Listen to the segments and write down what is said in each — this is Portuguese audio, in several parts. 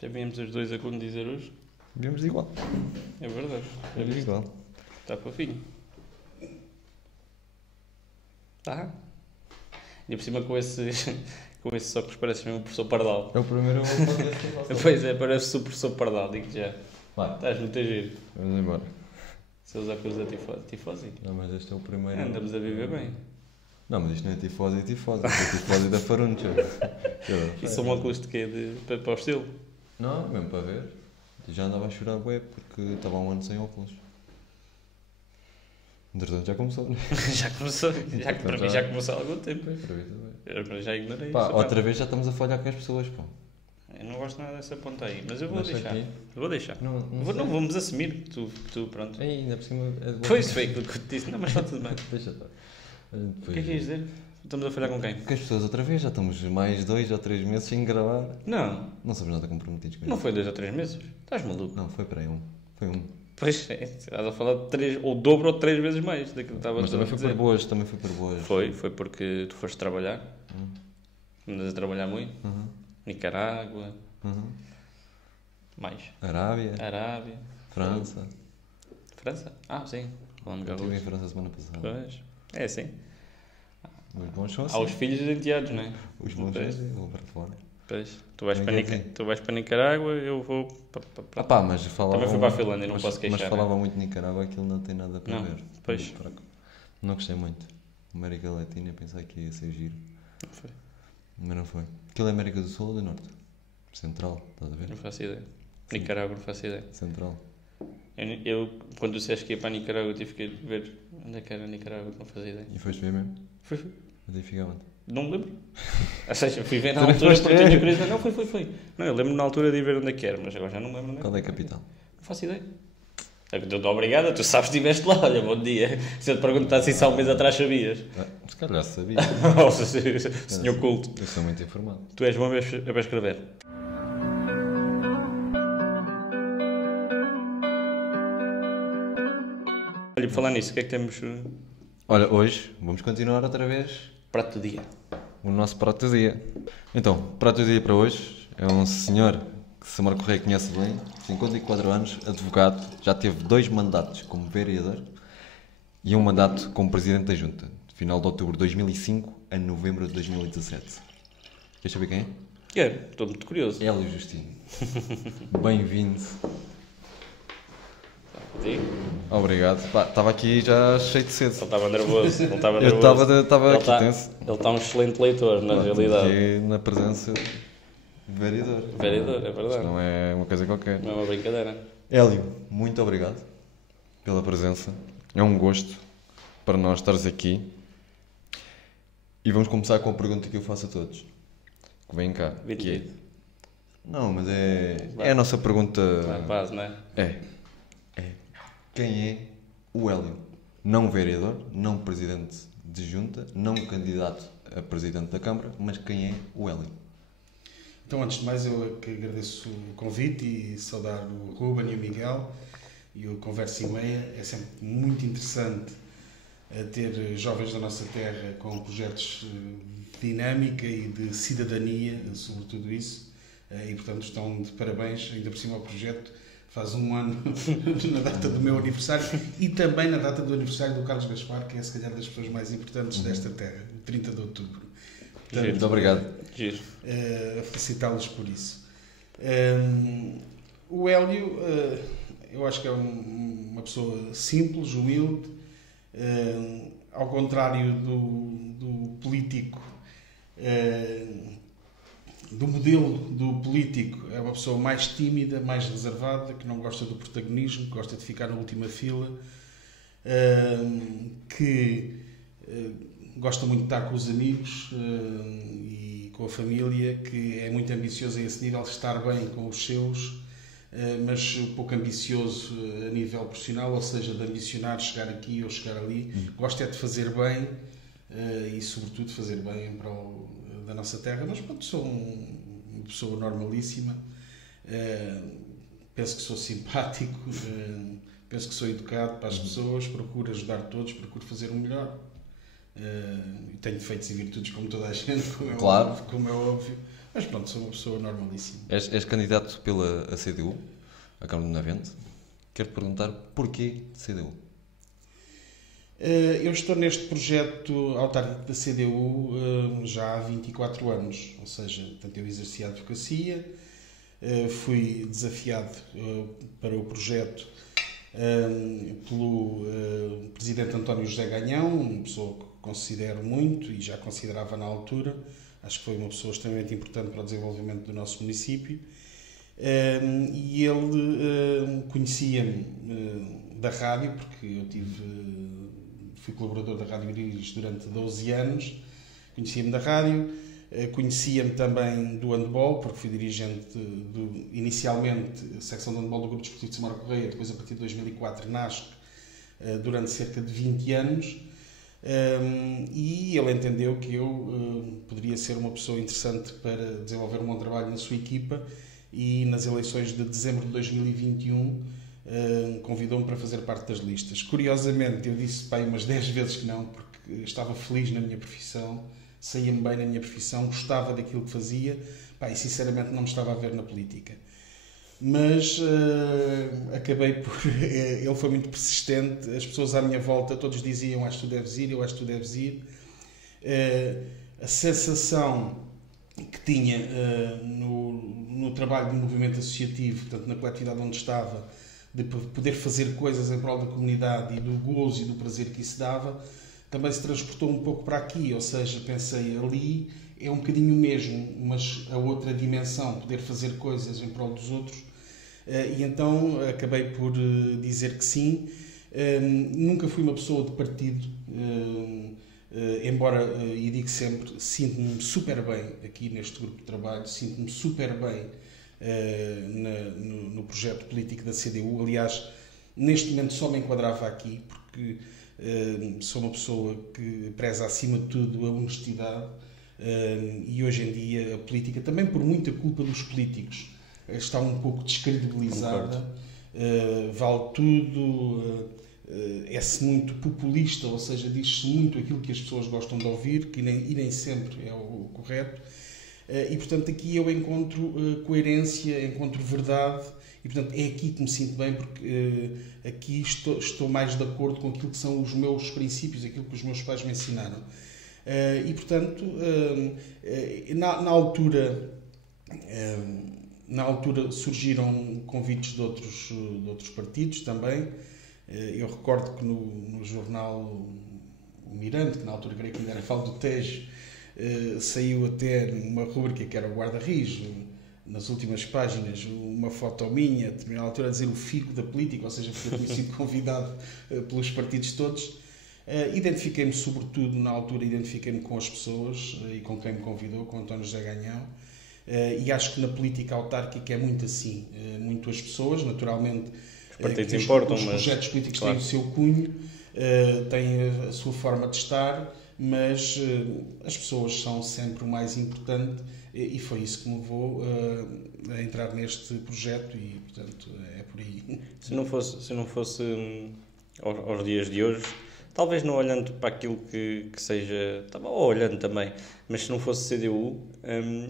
Já viemos os dois a condizer hoje? Vimos igual. É verdade. Vimos igual. Está fofinho. Tá. E por cima com esses óculos parece mesmo o professor Pardal. É o primeiro podcast que eu faço. Pois é, parece o professor Pardal, digo já. Vai, Estás muito a giro. vamos embora. Seus óculos da tifose. Não, mas este é o primeiro. Andamos a viver bem. Não, mas isto não é tifose, é tifose. É tifose da Faruncha. E são óculos de quê? Para o estilo? Não, mesmo para ver. Já andava a chorar bué porque estava há um ano sem óculos. Entretanto já começou, né? Já começou. Para mim já começou há algum tempo. Para ver também. Eu já ignorei Pá, isso. outra vez já estamos a falhar com as pessoas, pá. Eu não gosto nada dessa ponta aí, mas eu vou Mas deixar. aqui? Eu vou deixar. Não Não vamos assumir que tu pronto. Ei, ainda por cima é de boa. Pois foi aquilo que eu te disse. Não, mas está tudo bem. Deixa estar. O que é que ias dizer? Estamos a falhar com quem? Com as pessoas outra vez, já estamos mais 2 ou 3 meses sem gravar. Não, Não somos nada comprometidos com isso. não foi 2 ou 3 meses. Estás maluco? Não, foi para aí um. Foi um. Pois é, estás a falar de 3, ou dobro ou 3 vezes mais daquilo que estava Mas a também foi dizer. por boas, também foi por boas. Foi porque tu foste trabalhar. Andas a trabalhar muito. Uhum. Nicarágua, Uhum. mais. Arábia, Arábia. França. França? Ah, sim. Roland Eu estive em Garros. França semana passada. Pois. É assim. Os bons são assim. Há os filhos e enteados, não é? Os bons são Pois. assim, vou para fora. Pois. Tu vais Ninguém para, tem. tu vais para Nicarágua, eu vou para... Ah pá, mas falavam... Também fui para a Finlândia, não mas, posso queixar, Mas né? falava muito de Nicarágua, aquilo não tem nada para Não, ver. pois. Muito fraco. Não gostei muito. América Latina, pensei que ia ser giro. Não foi. Mas não foi. Aquilo é América do Sul ou do Norte? Central, estás a ver? Não faço ideia. Nicarágua, não faço ideia. Central. Eu, quando tu disseste que ia para a Nicarágua, tive que ver onde é que era a Nicarágua, não fazia ideia. E foste ver mesmo? Foi. Mas aí fica onde? Não me lembro. Ou seja, fui ver na Tu não altura foste porque tinha ver? curiosidade. Não, foi. Não, eu lembro na altura de ir ver onde é que era, mas agora já não me lembro onde é. Qual é a capital? Não faço ideia. Obrigada, tu sabes que estiveste lá, olha, bom dia. Se eu te perguntasse isso há um mês atrás, sabias? Ah, se calhar sabia. Nossa, senhor culto. Eu sou muito informado. Tu és bom a para escrever. Olha, por falar nisso, o que é que temos? Olha, hoje vamos continuar outra vez Prato do dia. o nosso prato do dia. Então, o prato do dia para hoje é um senhor que Samar Correia conhece bem, 54 anos, advogado, já teve 2 mandatos como vereador e um mandato como presidente da Junta, de final de outubro de 2005 a novembro de 2017. Queres saber quem é? Quero, estou muito curioso. Hélio Justino. Bem-vindo. Digo. Obrigado. Pá, estava aqui já cheio de sede. Ele estava nervoso. Ele estava Eu nervoso. estava Ele aqui está tenso. um excelente leitor, na Pá, realidade. aqui na presença de vereador. Vereador, é Isto verdade. não é uma coisa qualquer. Não é uma brincadeira. Hélio, muito obrigado pela presença. É um gosto para nós estares aqui. E vamos começar com a pergunta que eu faço a todos. Que vem cá. Vite, Que é... vite. Não, mas é a nossa pergunta. Vai, base, não é? É. Quem é o Hélio? Não vereador, não presidente de junta, não candidato a presidente da Câmara, mas quem é o Hélio? Então, antes de mais, eu é que agradeço o convite e saudar o Ruben e o Miguel e o Conversa e Meia. É sempre muito interessante ter jovens da nossa terra com projetos de dinâmica e de cidadania, sobretudo isso. E, portanto, estão de parabéns, ainda por cima ao projeto. Faz um ano na data do meu aniversário e também na data do aniversário do Carlos Gaspar, que é, se calhar, das pessoas mais importantes desta terra, 30 de outubro. Portanto, Muito obrigado. Giro. a felicitá-los por isso. O Hélio, eu acho que é uma pessoa simples, humilde, ao contrário do político, do modelo do político, é uma pessoa mais tímida, mais reservada, que não gosta do protagonismo, que gosta de ficar na última fila, que gosta muito de estar com os amigos e com a família, que é muito ambicioso a esse nível, de estar bem com os seus, mas pouco ambicioso a nível profissional, ou seja, de ambicionar chegar aqui ou chegar ali. Gosta é de fazer bem e, sobretudo, fazer bem em prol da nossa terra. Mas, pronto, sou uma pessoa normalíssima. Penso que sou simpático, penso que sou educado para as pessoas, procuro ajudar todos, procuro fazer o melhor. Tenho defeitos e virtudes como toda a gente, como é Claro. óbvio, como é óbvio, Mas pronto, sou uma pessoa normalíssima. És candidato pela a CDU, a Câmara de Benavente. Quero-te perguntar porquê CDU? Eu estou neste projeto autárquico da CDU já há 24 anos, ou seja, portanto, eu exerci a advocacia, fui desafiado para o projeto pelo presidente António José Ganhão, uma pessoa que considero muito e já considerava na altura, acho que foi uma pessoa extremamente importante para o desenvolvimento do nosso município, e ele conhecia-me da rádio, porque eu fui colaborador da Rádio Iris durante 12 anos, conhecia-me da rádio, conhecia-me também do handball, porque fui dirigente inicialmente da secção de handball do Grupo Desportivo de Samora Correia, depois a partir de 2004 NASC, durante cerca de 20 anos, e ele entendeu que eu poderia ser uma pessoa interessante para desenvolver um bom trabalho na sua equipa, e nas eleições de dezembro de 2021 convidou-me para fazer parte das listas. Curiosamente, eu disse umas 10 vezes que não, porque estava feliz na minha profissão, saía-me bem na minha profissão, gostava daquilo que fazia, e sinceramente não me estava a ver na política. Mas acabei por... ele foi muito persistente, as pessoas à minha volta, todos diziam: acho que tu deves ir, eu acho que tu deves ir. A sensação que tinha no trabalho do movimento associativo, portanto na coletividade onde estava, de poder fazer coisas em prol da comunidade e do gozo e do prazer que isso dava, também se transportou um pouco para aqui, ou seja, pensei, ali é um bocadinho o mesmo, mas a outra dimensão, poder fazer coisas em prol dos outros, e então acabei por dizer que sim. Nunca fui uma pessoa de partido, embora, e digo sempre, sinto-me super bem aqui neste grupo de trabalho, sinto-me super bem no projeto político da CDU. Aliás, neste momento só me enquadrava aqui porque sou uma pessoa que preza acima de tudo a honestidade, e hoje em dia a política, também por muita culpa dos políticos, está um pouco descredibilizada, vale tudo, é-se muito populista, ou seja, diz-se muito aquilo que as pessoas gostam de ouvir, e nem sempre é o correto. E, portanto, aqui eu encontro coerência, encontro verdade, e, portanto, é aqui que me sinto bem, porque aqui estou mais de acordo com aquilo que são os meus princípios, aquilo que os meus pais me ensinaram. E, portanto, na altura surgiram convites de outros partidos também. Eu recordo que no jornal O Mirante, que na altura creio que ainda era Falo do Tejo, saiu até uma rúbrica que era o Guarda-Rios, nas últimas páginas, uma foto minha, a determinada altura, a dizer o figo da política, ou seja, porque eu tinha sido convidado pelos partidos todos. Identifiquei-me, sobretudo, na altura, com as pessoas e com quem me convidou, com António José Ganhão, e acho que na política autárquica é muito assim, muito as pessoas, naturalmente, os partidos importam, os projetos políticos têm o seu cunho, têm a sua forma de estar, mas as pessoas são sempre o mais importante, e foi isso que me levou a entrar neste projeto, e portanto é por aí. Se não fosse aos dias de hoje, talvez não olhando para aquilo que seja, ou olhando também, mas se não fosse CDU,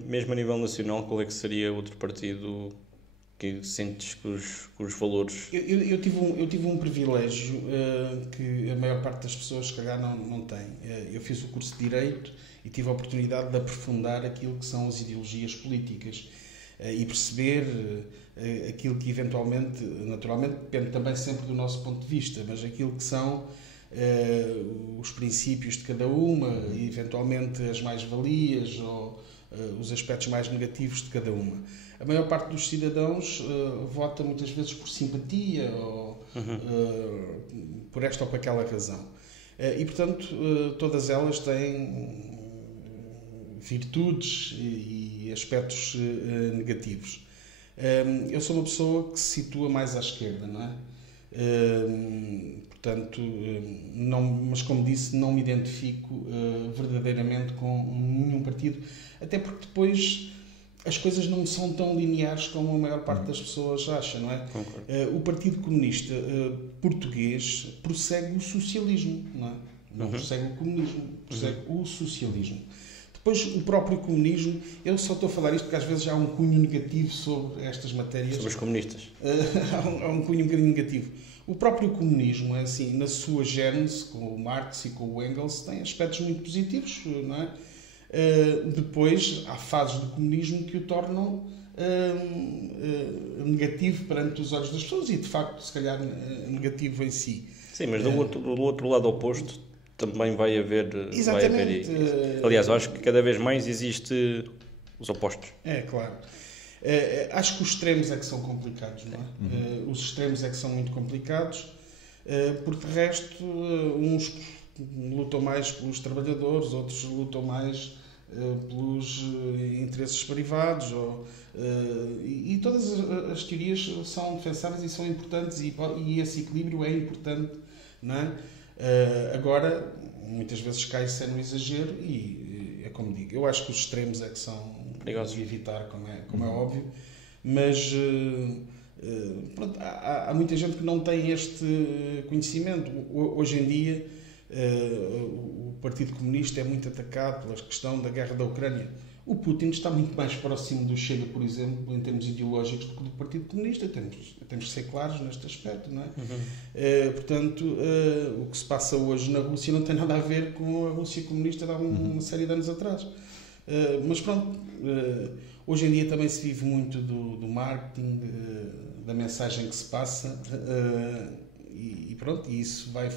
mesmo a nível nacional, qual é que seria outro partido que sentes que os valores... Eu tive um privilégio que a maior parte das pessoas, se calhar, não tem. Eu fiz o curso de Direito e tive a oportunidade de aprofundar aquilo que são as ideologias políticas e perceber aquilo que eventualmente, naturalmente, depende também sempre do nosso ponto de vista, mas aquilo que são os princípios de cada uma, e eventualmente as mais-valias ou os aspectos mais negativos de cada uma. A maior parte dos cidadãos vota muitas vezes por simpatia ou por esta ou por aquela razão. E, portanto, todas elas têm virtudes e aspectos negativos. Eu sou uma pessoa que se situa mais à esquerda, não é? Portanto, mas como disse, não me identifico verdadeiramente com nenhum partido, até porque depois as coisas não são tão lineares como a maior parte das pessoas acha, não é? O Partido Comunista Português prossegue o socialismo, não é? Não prossegue o comunismo, prossegue o socialismo. Depois, o próprio comunismo, eu só estou a falar isto porque às vezes há um cunho negativo sobre estas matérias. Sobre os comunistas. Há um cunho um bocadinho negativo. O próprio comunismo, é assim, na sua gênese, com o Marx e com o Engels, tem aspectos muito positivos, não é? Depois, há fases do comunismo que o tornam negativo perante os olhos das pessoas e, de facto, se calhar negativo em si. Sim, mas do outro lado oposto também vai haver... Exatamente. Aliás, eu acho que cada vez mais existe os opostos. É, claro. Acho que os extremos é que são complicados, não é? Os extremos é que são muito complicados, porque de resto uns lutam mais pelos trabalhadores, outros lutam mais pelos interesses privados, e todas as teorias são defensáveis e são importantes, e esse equilíbrio é importante, não é? Agora, muitas vezes cai-se no exagero e é como digo, eu acho que os extremos é que são perigosos de evitar, como é óbvio, mas pronto, há muita gente que não tem este conhecimento. Hoje em dia o Partido Comunista é muito atacado pela questão da guerra da Ucrânia. O Putin está muito mais próximo do Chega, por exemplo, em termos ideológicos, do que do Partido Comunista. Temos que ser claros neste aspecto, não é? Portanto, o que se passa hoje na Rússia não tem nada a ver com a Rússia comunista de há uma série de anos atrás. Mas pronto, hoje em dia também se vive muito do marketing, da mensagem que se passa, e pronto, e isso vai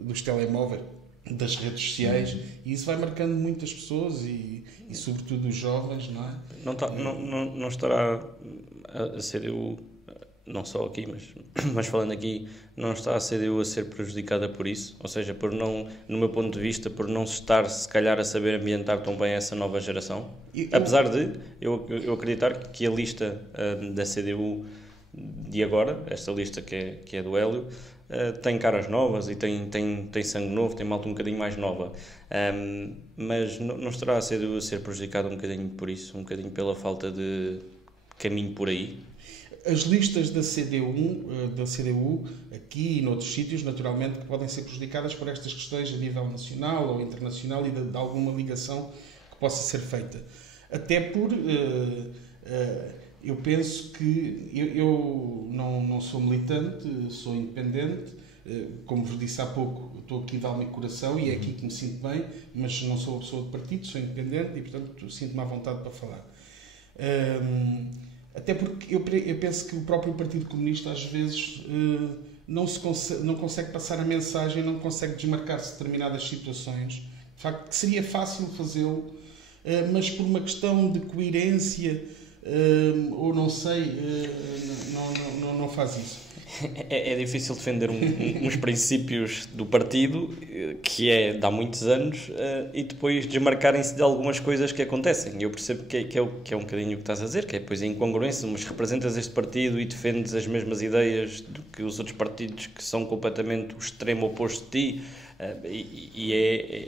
dos telemóveis, das redes sociais, e isso vai marcando muitas pessoas e sobretudo os jovens, não é? Não estará a ser eu, não só aqui, mas falando aqui, não está a ser eu a ser prejudicada por isso? Ou seja, por não, no meu ponto de vista, por não estar, se calhar, a saber ambientar tão bem essa nova geração? Apesar de eu acreditar que a lista da CDU de agora, esta lista que é do Hélio, tem caras novas e tem sangue novo, tem malta um bocadinho mais nova, mas não estará a ser prejudicado um bocadinho por isso, um bocadinho pela falta de caminho por aí? As listas da CDU, aqui e noutros sítios, naturalmente, que podem ser prejudicadas por estas questões a nível nacional ou internacional e de alguma ligação que possa ser feita. Até por... eu penso que eu não sou militante, sou independente, como vos disse há pouco, estou aqui de alma e coração e é aqui que me sinto bem, mas não sou pessoa de partido, sou independente e, portanto, sinto-me à vontade para falar. Até porque eu penso que o próprio Partido Comunista, às vezes, não consegue passar a mensagem, não consegue desmarcar-se de determinadas situações. De facto, que seria fácil fazê-lo, mas por uma questão de coerência... ou não sei, não faz isso. É difícil defender uns princípios do partido que é de há muitos anos e depois desmarcarem-se de algumas coisas que acontecem. Eu percebo que é um bocadinho o que estás a dizer, que é depois a incongruência, mas representas este partido e defendes as mesmas ideias do que os outros partidos que são completamente o extremo oposto de ti.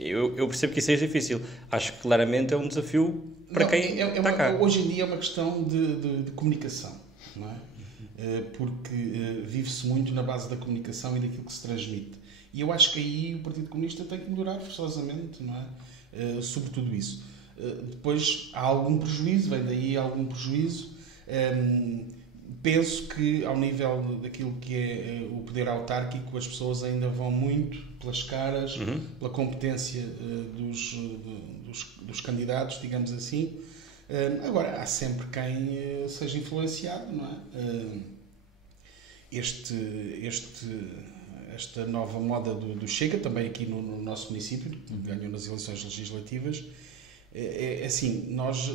Eu percebo que isso é difícil. Acho que claramente é um desafio para quem está cá. Hoje em dia é uma questão de comunicação, não é? Porque vive-se muito na base da comunicação e daquilo que se transmite. E eu acho que aí o Partido Comunista tem que melhorar forçosamente, não é? Sobre tudo isso. Depois há algum prejuízo, vem daí algum prejuízo. Penso que ao nível daquilo que é o poder autárquico, as pessoas ainda vão muito pelas caras, pela competência dos candidatos, digamos assim. Agora, há sempre quem seja influenciado, não é? Esta nova moda do Chega, também aqui no nosso município, que ganhou nas eleições legislativas, assim, nós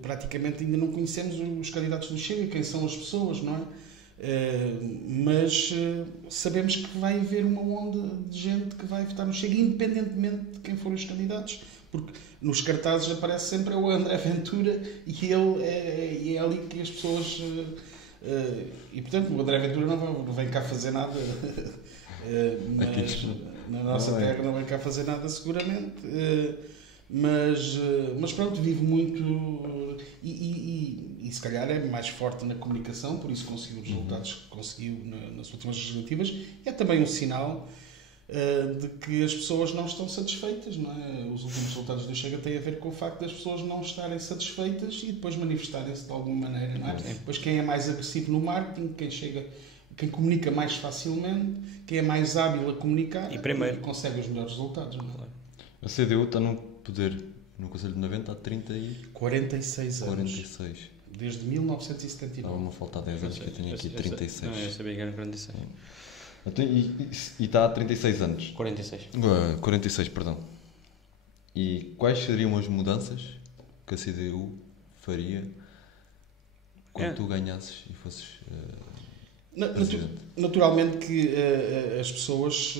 praticamente ainda não conhecemos os candidatos do Chega, quem são as pessoas, não é? Mas sabemos que vai haver uma onda de gente que vai votar no Chega, independentemente de quem forem os candidatos, porque nos cartazes aparece sempre o André Ventura e ele é ali que as pessoas... e portanto o André Ventura não vem cá fazer nada, mas na nossa terra não vem cá fazer nada seguramente, mas pronto, vive muito e se calhar é mais forte na comunicação, por isso conseguiu os resultados que conseguiu nas últimas legislativas. É também um sinal de que as pessoas não estão satisfeitas, não é? Os últimos resultados do Chega têm a ver com o facto das pessoas não estarem satisfeitas e depois manifestarem-se de alguma maneira, não é? Depois quem é mais agressivo no marketing, quem comunica mais facilmente, quem é mais hábil a comunicar, E primeiro. consegue os melhores resultados, não é? A CDU está no poder no Conselho de 90 há 46 anos. 46. Desde 1979. Estava-me a faltar 10 anos que eu tenho aqui 36. Não, eu sabia que era 46. Então, e está há 36 anos. 46. 46, perdão. E quais seriam as mudanças que a CDU faria quando tu ganhasses e fosses presidente? Naturalmente que as pessoas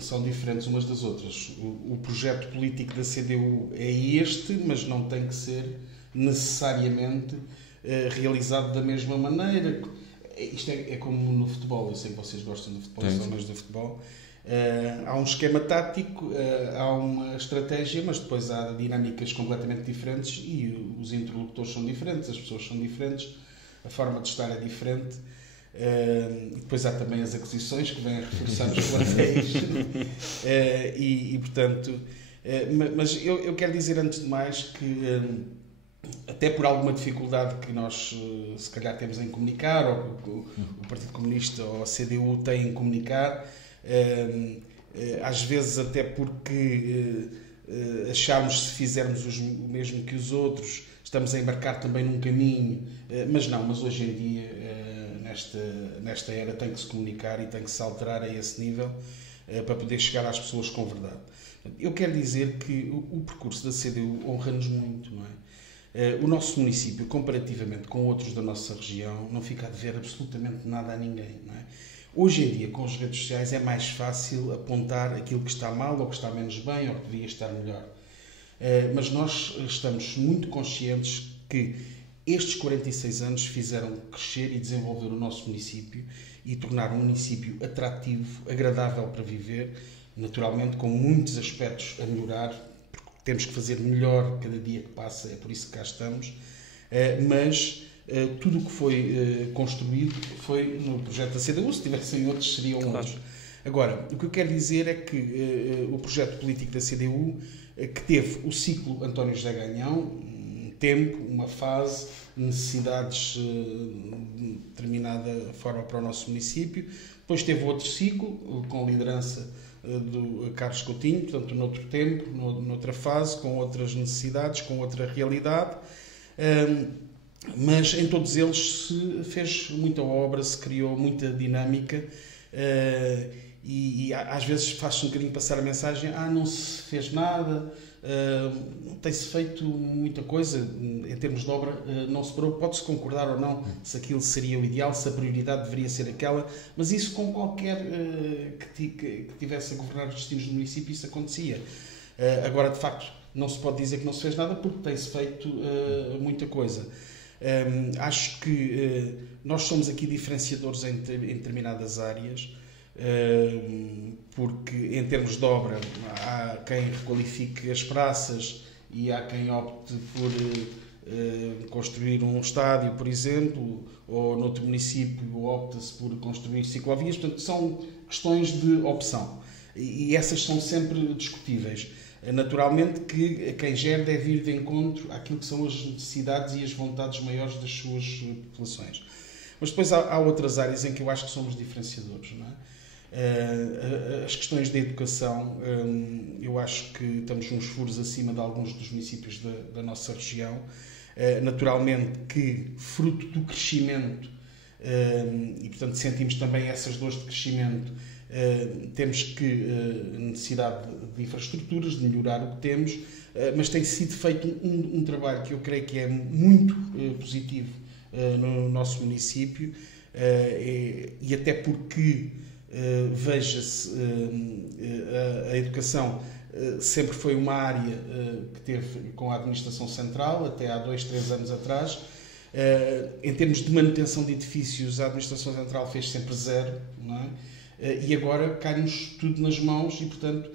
são diferentes umas das outras. O projeto político da CDU é este, mas não tem que ser necessariamente realizado da mesma maneira. Isto é como no futebol. Eu sei que vocês gostam do futebol, são mais do futebol. Há um esquema tático, há uma estratégia, mas depois há dinâmicas completamente diferentes e os interlocutores são diferentes, as pessoas são diferentes, a forma de estar é diferente. Depois há também as aquisições que vêm a reforçar os plantéis portanto, mas eu quero dizer antes de mais que até por alguma dificuldade que nós se calhar temos em comunicar, ou o Partido Comunista ou a CDU têm em comunicar, às vezes até porque acharmos que se fizermos o mesmo que os outros estamos a embarcar também num caminho, mas hoje em dia nesta era tem que se comunicar e tem que se alterar a esse nível para poder chegar às pessoas com verdade. Eu quero dizer que o percurso da CDU honra-nos muito, não é? O nosso município, comparativamente com outros da nossa região, não fica a dever absolutamente nada a ninguém, não é? Hoje em dia, com as redes sociais, é mais fácil apontar aquilo que está mal, ou que está menos bem, ou que devia estar melhor. Mas nós estamos muito conscientes que estes 46 anos fizeram crescer e desenvolver o nosso município e tornar um município atrativo, agradável para viver, naturalmente com muitos aspectos a melhorar, porque temos que fazer melhor cada dia que passa, é por isso que cá estamos, mas tudo o que foi construído foi no projeto da CDU, se tivessem outros seriam outros. Agora, o que eu quero dizer é que o projeto político da CDU, que teve o ciclo António José Ganhão, um tempo, uma fase, necessidades de determinada forma para o nosso município, depois teve outro ciclo, com a liderança do Carlos Coutinho, portanto, noutro tempo, noutra fase, com outras necessidades, com outra realidade, mas em todos eles se fez muita obra, se criou muita dinâmica e às vezes faz-se um bocadinho passar a mensagem: não se fez nada, não tem-se feito muita coisa em termos de obra, não se parou. Pode-se concordar ou não se aquilo seria o ideal, se a prioridade deveria ser aquela, mas isso com qualquer que tivesse a governar os destinos do município, isso acontecia. Agora, de facto, não se pode dizer que não se fez nada, porque tem-se feito muita coisa. Acho que nós somos aqui diferenciadores em determinadas áreas, porque em termos de obra há quem requalifique as praças e há quem opte por construir um estádio, por exemplo, ou noutro município opta-se por construir ciclovias. Portanto, são questões de opção e essas são sempre discutíveis. Naturalmente que quem gera deve ir de encontro àquilo que são as necessidades e as vontades maiores das suas populações. Mas depois há outras áreas em que eu acho que somos diferenciadores, não é? As questões da educação, eu acho que estamos uns furos acima de alguns dos municípios da nossa região. Naturalmente que, fruto do crescimento, e portanto sentimos também essas dores de crescimento, temos que necessidade de infraestruturas, de melhorar o que temos, mas tem sido feito um trabalho que eu creio que é muito positivo no nosso município, e até porque veja-se, a educação sempre foi uma área que teve com a administração central até há 2-3 anos atrás. Em termos de manutenção de edifícios, a administração central fez sempre zero, não é? E agora cai-nos tudo nas mãos e, portanto,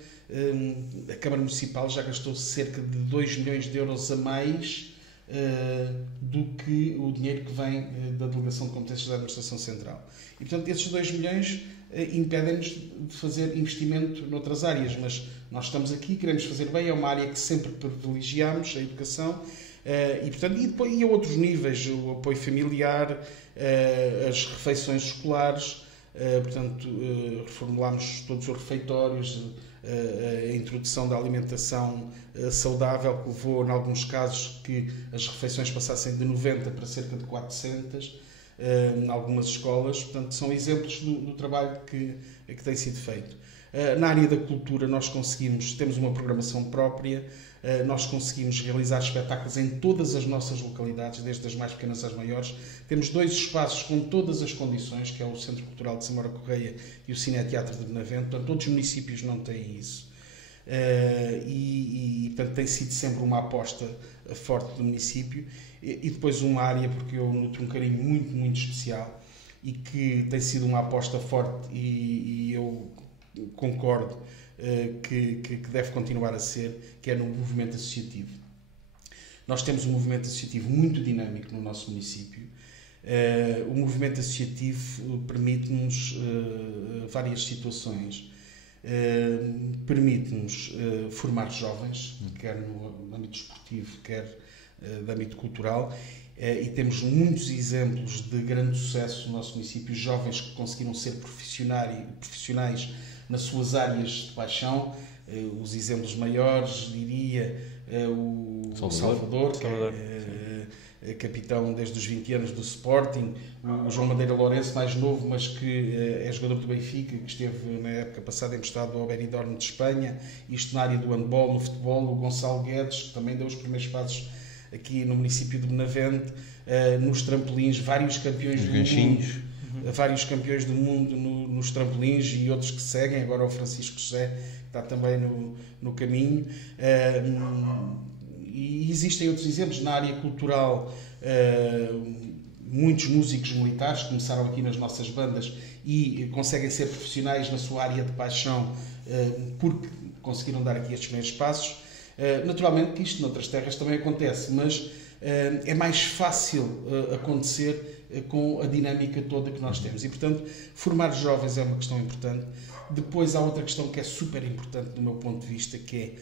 a Câmara Municipal já gastou cerca de 2 milhões de euros a mais do que o dinheiro que vem da Delegação de Competências da Administração Central. E, portanto, esses 2 milhões impedem-nos de fazer investimento noutras áreas, mas nós estamos aqui, queremos fazer bem, é uma área que sempre privilegiamos, a educação, e, portanto, e a outros níveis, o apoio familiar, as refeições escolares, portanto, reformulámos todos os refeitórios, a introdução da alimentação saudável, que levou, em alguns casos, que as refeições passassem de 90 para cerca de 400 em algumas escolas. Portanto, são exemplos do trabalho que tem sido feito. Na área da cultura, nós temos uma programação própria, nós conseguimos realizar espetáculos em todas as nossas localidades, desde as mais pequenas às maiores. Temos 2 espaços com todas as condições, que é o Centro Cultural de Samora Correia e o Cineteatro de Benavente. Portanto, todos os municípios não têm isso. Portanto, tem sido sempre uma aposta forte do município. E depois uma área, porque eu nutro um carinho muito, muito especial e que tem sido uma aposta forte e eu concordo que deve continuar a ser, que é no movimento associativo. Nós temos um movimento associativo muito dinâmico no nosso município. O movimento associativo permite-nos várias situações. Permite-nos formar jovens, quer no âmbito esportivo, quer de âmbito cultural, e temos muitos exemplos de grande sucesso no nosso município, jovens que conseguiram ser profissionais nas suas áreas de paixão. Os exemplos maiores, diria, o Salvador, que é capitão desde os 20 anos do Sporting, o João Madeira Lourenço, mais novo, mas que é jogador do Benfica, que esteve na época passada emprestado ao Benidorm de Espanha, isto na área do handball, no futebol, o Gonçalo Guedes, que também deu os primeiros passos aqui no município de Benavente, nos trampolins, vários campeões do mundo nos trampolins e outros que seguem, agora o Francisco José, que está também no caminho. E existem outros exemplos na área cultural, muitos músicos militares que começaram aqui nas nossas bandas e conseguem ser profissionais na sua área de paixão porque conseguiram dar aqui estes primeiros passos. Naturalmente que isto noutras terras também acontece, mas é mais fácil acontecer com a dinâmica toda que nós temos. E, portanto, formar jovens é uma questão importante. Depois há outra questão que é super importante do meu ponto de vista, que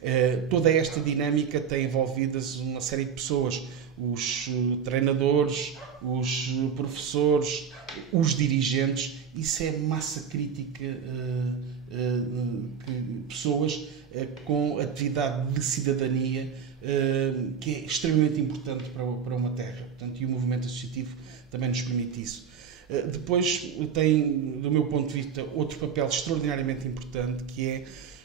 é toda esta dinâmica tem envolvidas uma série de pessoas, os treinadores, os professores, os dirigentes. Isso é massa crítica, pessoas com atividade de cidadania, que é extremamente importante para uma terra. Portanto, e o movimento associativo também nos permite isso. Depois tem, do meu ponto de vista, outro papel extraordinariamente importante, que é,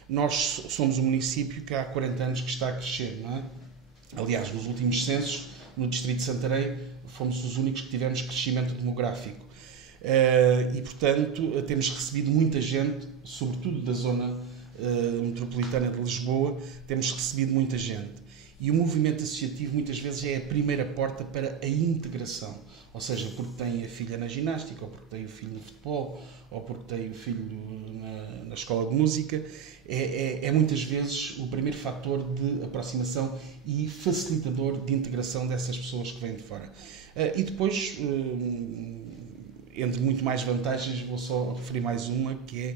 nós somos um município que há 40 anos que está a crescer, não é? Aliás, nos últimos censos, no distrito de Santarém, fomos os únicos que tivemos crescimento demográfico. E, portanto, temos recebido muita gente, sobretudo da zona metropolitana de Lisboa, temos recebido muita gente. E o movimento associativo muitas vezes é a primeira porta para a integração, ou seja, porque tem a filha na ginástica, ou porque tem o filho no futebol, ou porque tem o filho na escola de música. É muitas vezes o primeiro fator de aproximação e facilitador de integração dessas pessoas que vêm de fora. E depois, entre muito mais vantagens, vou só referir mais uma, que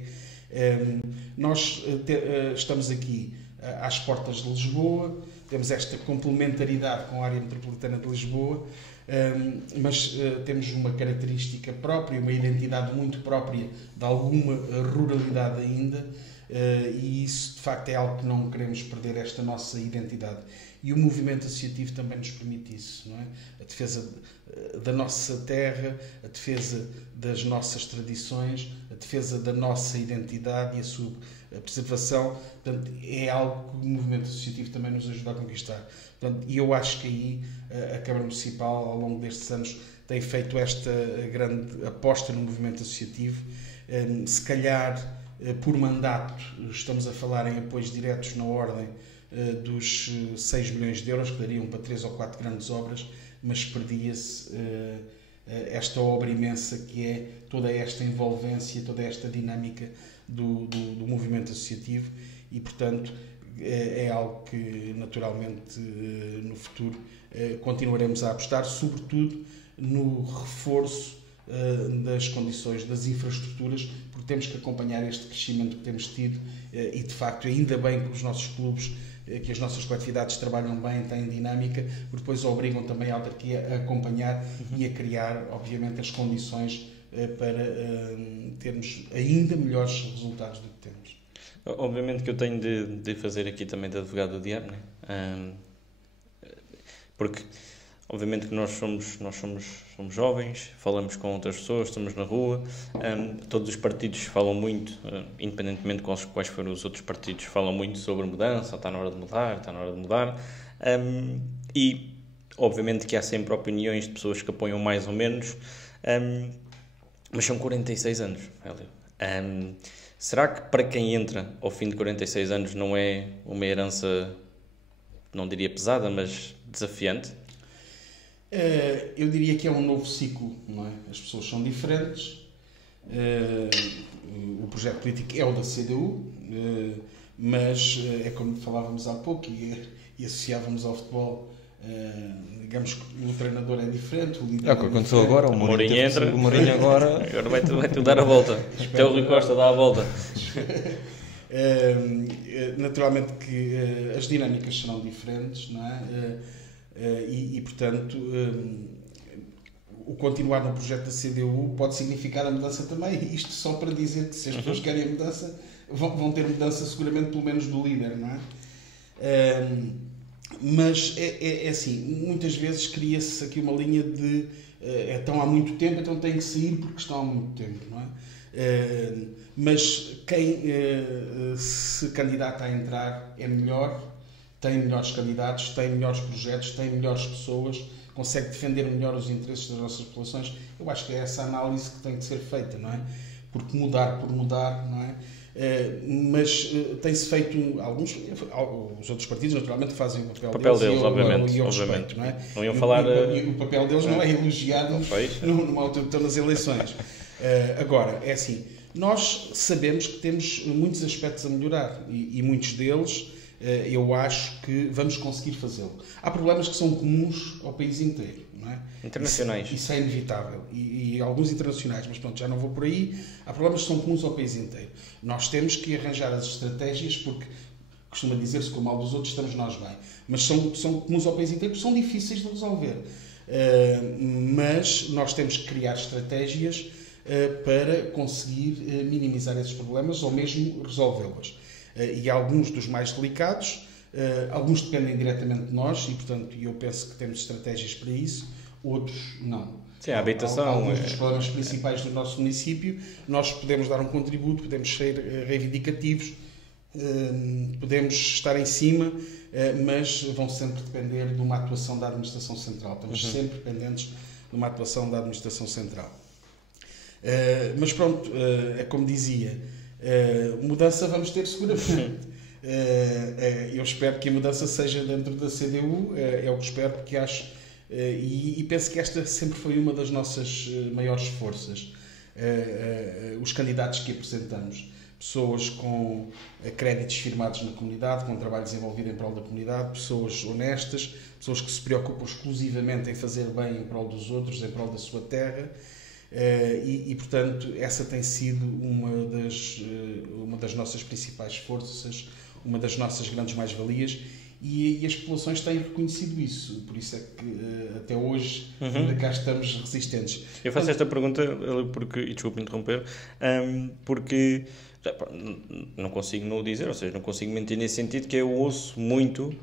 é, nós estamos aqui às portas de Lisboa, temos esta complementaridade com a área metropolitana de Lisboa, mas temos uma característica própria, uma identidade muito própria de alguma ruralidade ainda, e isso de facto é algo que não queremos perder, esta nossa identidade. E o movimento associativo também nos permite isso, não é? A defesa da nossa terra, a defesa das nossas tradições, a defesa da nossa identidade e a sua preservação. Portanto, é algo que o movimento associativo também nos ajuda a conquistar. Portanto, e eu acho que aí a Câmara Municipal, ao longo destes anos, tem feito esta grande aposta no movimento associativo. Se calhar, por mandato, estamos a falar em apoios diretos na ordem dos 6 milhões de euros, que dariam para 3 ou 4 grandes obras, mas perdia-se esta obra imensa que é toda esta envolvência, toda esta dinâmica do movimento associativo, e, portanto, é algo que naturalmente no futuro continuaremos a apostar, sobretudo no reforço das condições, das infraestruturas, porque temos que acompanhar este crescimento que temos tido e, de facto, ainda bem que os nossos clubes, que as nossas coletividades trabalham bem, têm dinâmica, porque depois obrigam também a autarquia a acompanhar e a criar, obviamente, as condições para termos ainda melhores resultados do que temos. Obviamente que eu tenho de fazer aqui também de advogado do diabo, né? Porque obviamente que nós somos jovens, falamos com outras pessoas, estamos na rua, todos os partidos falam muito, independentemente de quais forem os outros partidos, falam muito sobre mudança, está na hora de mudar, e obviamente que há sempre opiniões de pessoas que apoiam mais ou menos, mas são 46 anos, Hélio. Será que para quem entra ao fim de 46 anos não é uma herança, não diria pesada, mas desafiante? Eu diria que é um novo ciclo, não é? As pessoas são diferentes, o projeto político é o da CDU, mas é como falávamos há pouco e associávamos ao futebol, digamos que o treinador é diferente, o líder é o que aconteceu agora, o Mourinho entra, o Mourinho agora vai-te dar a volta, até o Rui Costa dá a volta. Naturalmente que as dinâmicas serão diferentes, não é? Portanto, o continuar no projeto da CDU pode significar a mudança também. Isto só para dizer que se as pessoas querem a mudança, vão ter mudança seguramente pelo menos do líder, não é? Mas é assim, muitas vezes cria-se aqui uma linha de estão há muito tempo, então têm que sair porque estão há muito tempo, não é? Mas quem se candidata a entrar é melhor, tem melhores candidatos, tem melhores projetos, tem melhores pessoas, consegue defender melhor os interesses das nossas populações. Eu acho que é essa análise que tem que ser feita, não é? Porque mudar por mudar, não é? Mas tem-se feito os outros partidos naturalmente fazem o papel deles, obviamente, respeito, não é? Não iam falar o papel deles não é elogiado numa autonomia nas eleições. Agora, é assim, nós sabemos que temos muitos aspectos a melhorar e muitos deles eu acho que vamos conseguir fazê-lo. Há problemas que são comuns ao país inteiro, não é? Internacionais. Isso é inevitável. E alguns internacionais, mas pronto, já não vou por aí. Há problemas que são comuns ao país inteiro. Nós temos que arranjar as estratégias, porque costuma dizer-se que o mal dos outros estamos nós bem. Mas são comuns ao país inteiro, são difíceis de resolver. Mas nós temos que criar estratégias para conseguir minimizar esses problemas ou mesmo resolvê-los. E alguns dos mais delicados, alguns dependem diretamente de nós e, portanto, eu penso que temos estratégias para isso, outros não. Sim, a habitação... Alguns dos problemas principais do nosso município, nós podemos dar um contributo, podemos ser reivindicativos, podemos estar em cima, mas vão sempre depender de uma atuação da Administração Central. Estamos sempre dependentes de uma atuação da Administração Central. Mas pronto, é como dizia... mudança vamos ter seguramente. Eu espero que a mudança seja dentro da CDU, é o que espero, porque acho e penso que esta sempre foi uma das nossas maiores forças. Os candidatos que apresentamos, pessoas com créditos firmados na comunidade, com trabalho desenvolvido em prol da comunidade, pessoas honestas, pessoas que se preocupam exclusivamente em fazer bem em prol dos outros, em prol da sua terra. Portanto, essa tem sido uma das nossas principais forças, uma das nossas grandes mais-valias e as populações têm reconhecido isso, por isso é que até hoje ainda cá estamos resistentes. Eu faço esta pergunta porque, e desculpe interromper, porque não consigo não o dizer, ou seja, não consigo mentir nesse sentido, que eu ouço muito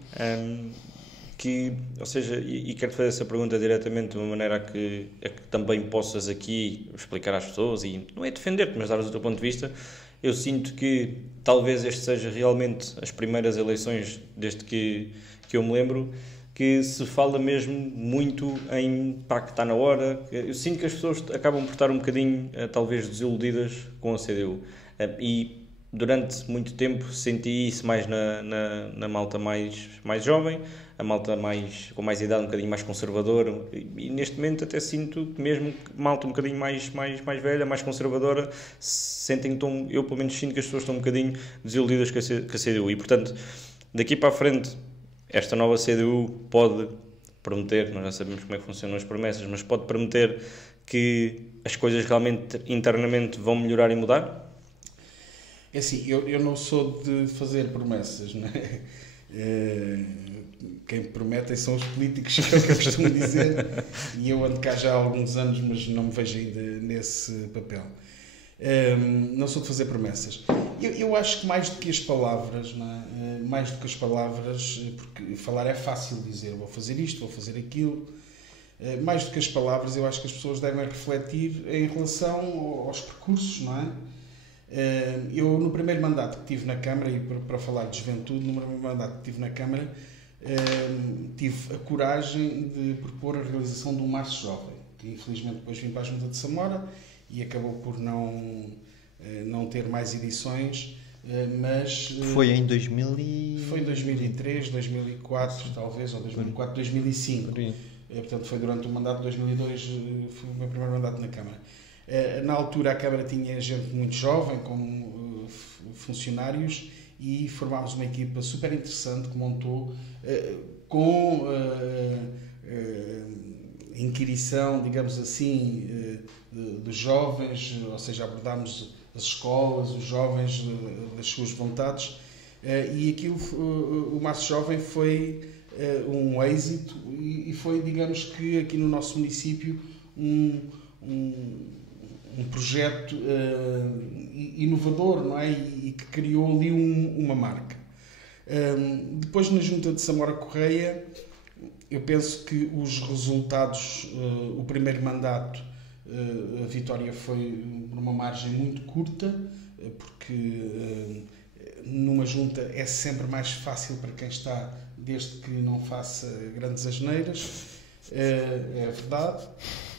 ou seja, e quero fazer essa pergunta diretamente de uma maneira a que também possas aqui explicar às pessoas, e não é defender-te, mas dar o teu ponto de vista. Eu sinto que talvez este seja realmente as primeiras eleições desde que eu me lembro que se fala mesmo muito em que está na hora. Eu sinto que as pessoas acabam por estar um bocadinho talvez desiludidas com a CDU e durante muito tempo senti isso mais na malta mais jovem, a malta com mais idade, um bocadinho mais conservadora, e neste momento até sinto que mesmo malta um bocadinho mais velha, mais conservadora, sentem que eu pelo menos sinto que as pessoas estão um bocadinho desiludidas com a CDU, e portanto Daqui para a frente, esta nova CDU pode prometer, nós já sabemos como é que funcionam as promessas, mas pode prometer que as coisas realmente internamente vão melhorar e mudar? É assim, eu não sou de fazer promessas, não é? Quem prometem são os políticos, que é o que eu costumo dizer, e eu ando cá já há alguns anos, mas não me vejo ainda nesse papel. Não sou de fazer promessas. Eu acho que mais do que as palavras, não é? Mais do que as palavras, porque falar é fácil dizer, vou fazer isto, vou fazer aquilo. Mais do que as palavras, eu acho que as pessoas devem refletir em relação aos percursos, não é? Eu, no primeiro mandato que tive na Câmara, e para falar de juventude, no primeiro mandato que tive na Câmara, tive a coragem de propor a realização de um Março Jovem, que infelizmente depois vim para a Junta de Samora e acabou por não ter mais edições, mas... Foi em 2000 Foi em 2003, 2004 talvez, ou 2004, 2005. Portanto, foi durante o mandato de 2002, foi o meu primeiro mandato na Câmara. Na altura a Câmara tinha gente muito jovem, como funcionários, e formámos uma equipa super interessante que montou com inquirição, digamos assim, dos jovens, ou seja, abordámos as escolas, os jovens, das suas vontades, e aquilo, o Março Jovem foi um êxito e foi, digamos que aqui no nosso município, um projeto inovador, não é? E que criou ali uma marca. Depois, na Junta de Samora Correia, eu penso que os resultados, o primeiro mandato, a vitória foi por uma margem muito curta, porque numa junta é sempre mais fácil para quem está, desde que não faça grandes asneiras, é verdade.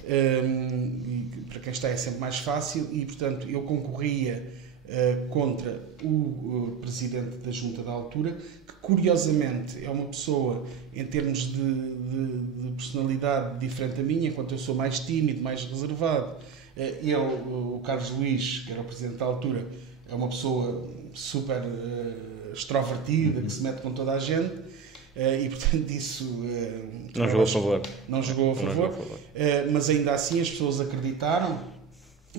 E para quem está é sempre mais fácil e, portanto, eu concorria contra o presidente da junta da altura, que curiosamente é uma pessoa em termos de personalidade diferente da minha, enquanto eu sou mais tímido, mais reservado. Ele, o Carlos Luís, que era o presidente da altura, é uma pessoa super extrovertida, que se mete com toda a gente. E portanto isso não jogou a favor. Não jogou a favor. Mas ainda assim as pessoas acreditaram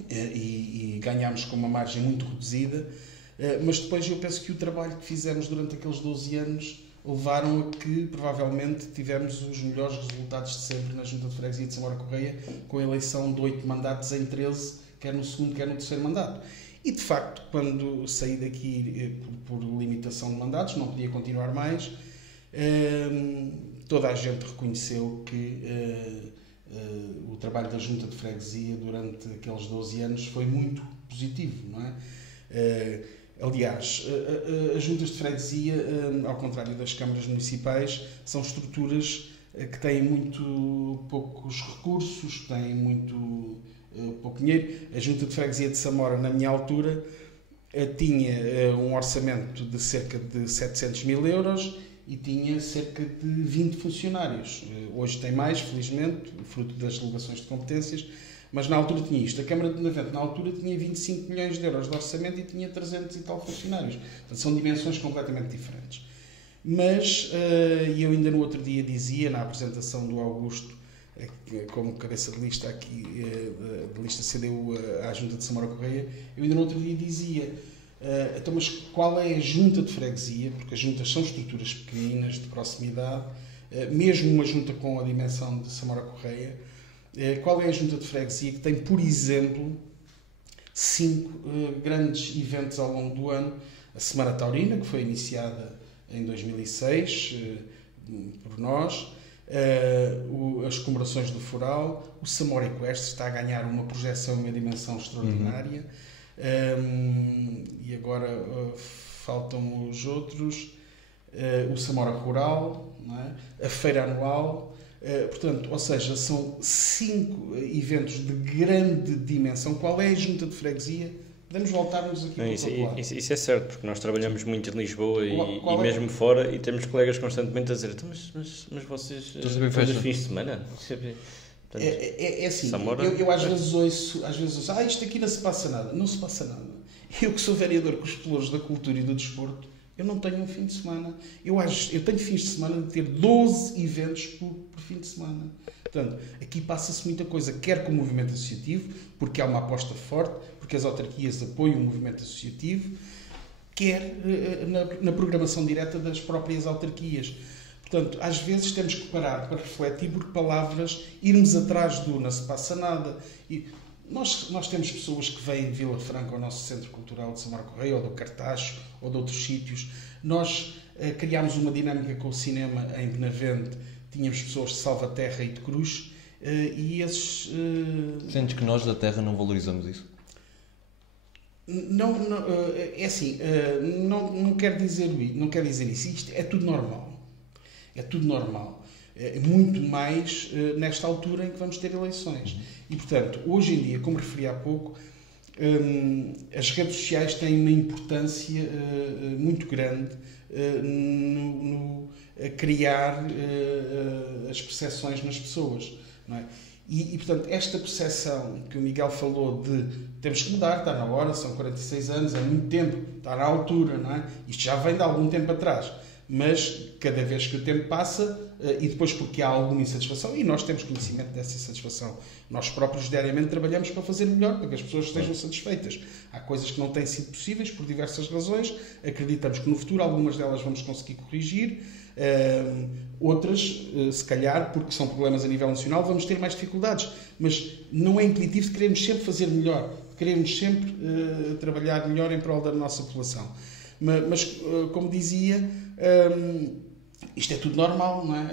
e ganhámos com uma margem muito reduzida. Mas depois eu penso que o trabalho que fizemos durante aqueles 12 anos levaram a que provavelmente tivemos os melhores resultados de sempre na Junta de Freguesia de Samora Correia, com a eleição de 8 mandatos em 13, quer no segundo, quer no terceiro mandato. E de facto, quando saí daqui por limitação de mandatos, não podia continuar mais. Toda a gente reconheceu que o trabalho da Junta de Freguesia durante aqueles 12 anos foi muito positivo, não é? Aliás, as juntas de freguesia, ao contrário das câmaras municipais, são estruturas que têm muito poucos recursos, têm muito pouco dinheiro. A Junta de Freguesia de Samora, na minha altura, tinha um orçamento de cerca de 700 mil euros e tinha cerca de 20 funcionários. Hoje tem mais, felizmente, fruto das delegações de competências, mas na altura tinha isto. A Câmara de Navente, na altura, tinha 25 milhões de euros de orçamento e tinha 300 e tal funcionários. Portanto, são dimensões completamente diferentes. Mas, eu ainda no outro dia dizia, na apresentação do Augusto, como cabeça de lista aqui, de lista CDU à Junta de Samora Correia, eu ainda no outro dia dizia, então, mas qual é a junta de freguesia? Porque as juntas são estruturas pequeninas, de proximidade, mesmo uma junta com a dimensão de Samora Correia, qual é a junta de freguesia que tem, por exemplo, 5 grandes eventos ao longo do ano? A Semana Taurina, que foi iniciada em 2006 por nós, as comemorações do Foral, o Samora Equestre está a ganhar uma projeção e uma dimensão extraordinária. E agora faltam os outros, o Samora Rural, não é? A Feira Anual, portanto, ou seja, são 5 eventos de grande dimensão. Qual é a junta de freguesia? Podemos voltar-nos aqui para o lado. Isso é certo, porque nós trabalhamos muito em Lisboa e mesmo fora, e temos colegas constantemente a dizer, mas vocês fazem fins de semana? Portanto, é assim, Samora, eu às vezes ouço, isto aqui não se passa nada. Não se passa nada. Eu que sou vereador com os pelouros da cultura e do desporto, Eu não tenho um fim de semana. Eu tenho fins de semana de ter 12 eventos por fim de semana. Portanto, aqui passa-se muita coisa, quer com o movimento associativo, porque há uma aposta forte, porque as autarquias apoiam o movimento associativo, quer na programação direta das próprias autarquias. Portanto, às vezes temos que parar para refletir, porque palavras, irmos atrás do não se passa nada. E nós temos pessoas que vêm de Vila Franca, ao nosso Centro Cultural de São Marco Rei, ou do Cartacho, ou de outros sítios. Nós criámos uma dinâmica com o cinema em Benavente, tínhamos pessoas de Salvaterra e de Cruz, e esses... Sentes que nós da Terra não valorizamos isso? Não, é assim, não quero dizer isso. Isto é tudo normal. É tudo normal. Muito mais nesta altura em que vamos ter eleições. E, portanto, hoje em dia, como referi há pouco, as redes sociais têm uma importância muito grande no criar as percepções nas pessoas, não é? E, portanto, esta percepção que o Miguel falou de temos que mudar, está na hora, são 46 anos, é muito tempo, está na altura, não é? Isto já vem de algum tempo atrás, mas cada vez que o tempo passa, e depois porque há alguma insatisfação, e nós temos conhecimento dessa insatisfação, nós próprios diariamente trabalhamos para fazer melhor, para que as pessoas estejam satisfeitas. Há coisas que não têm sido possíveis por diversas razões, acreditamos que no futuro algumas delas vamos conseguir corrigir, outras, se calhar, porque são problemas a nível nacional, vamos ter mais dificuldades, mas não é impeditivo de queremos sempre fazer melhor, queremos sempre trabalhar melhor em prol da nossa população. Mas como dizia, isto é tudo normal, não é?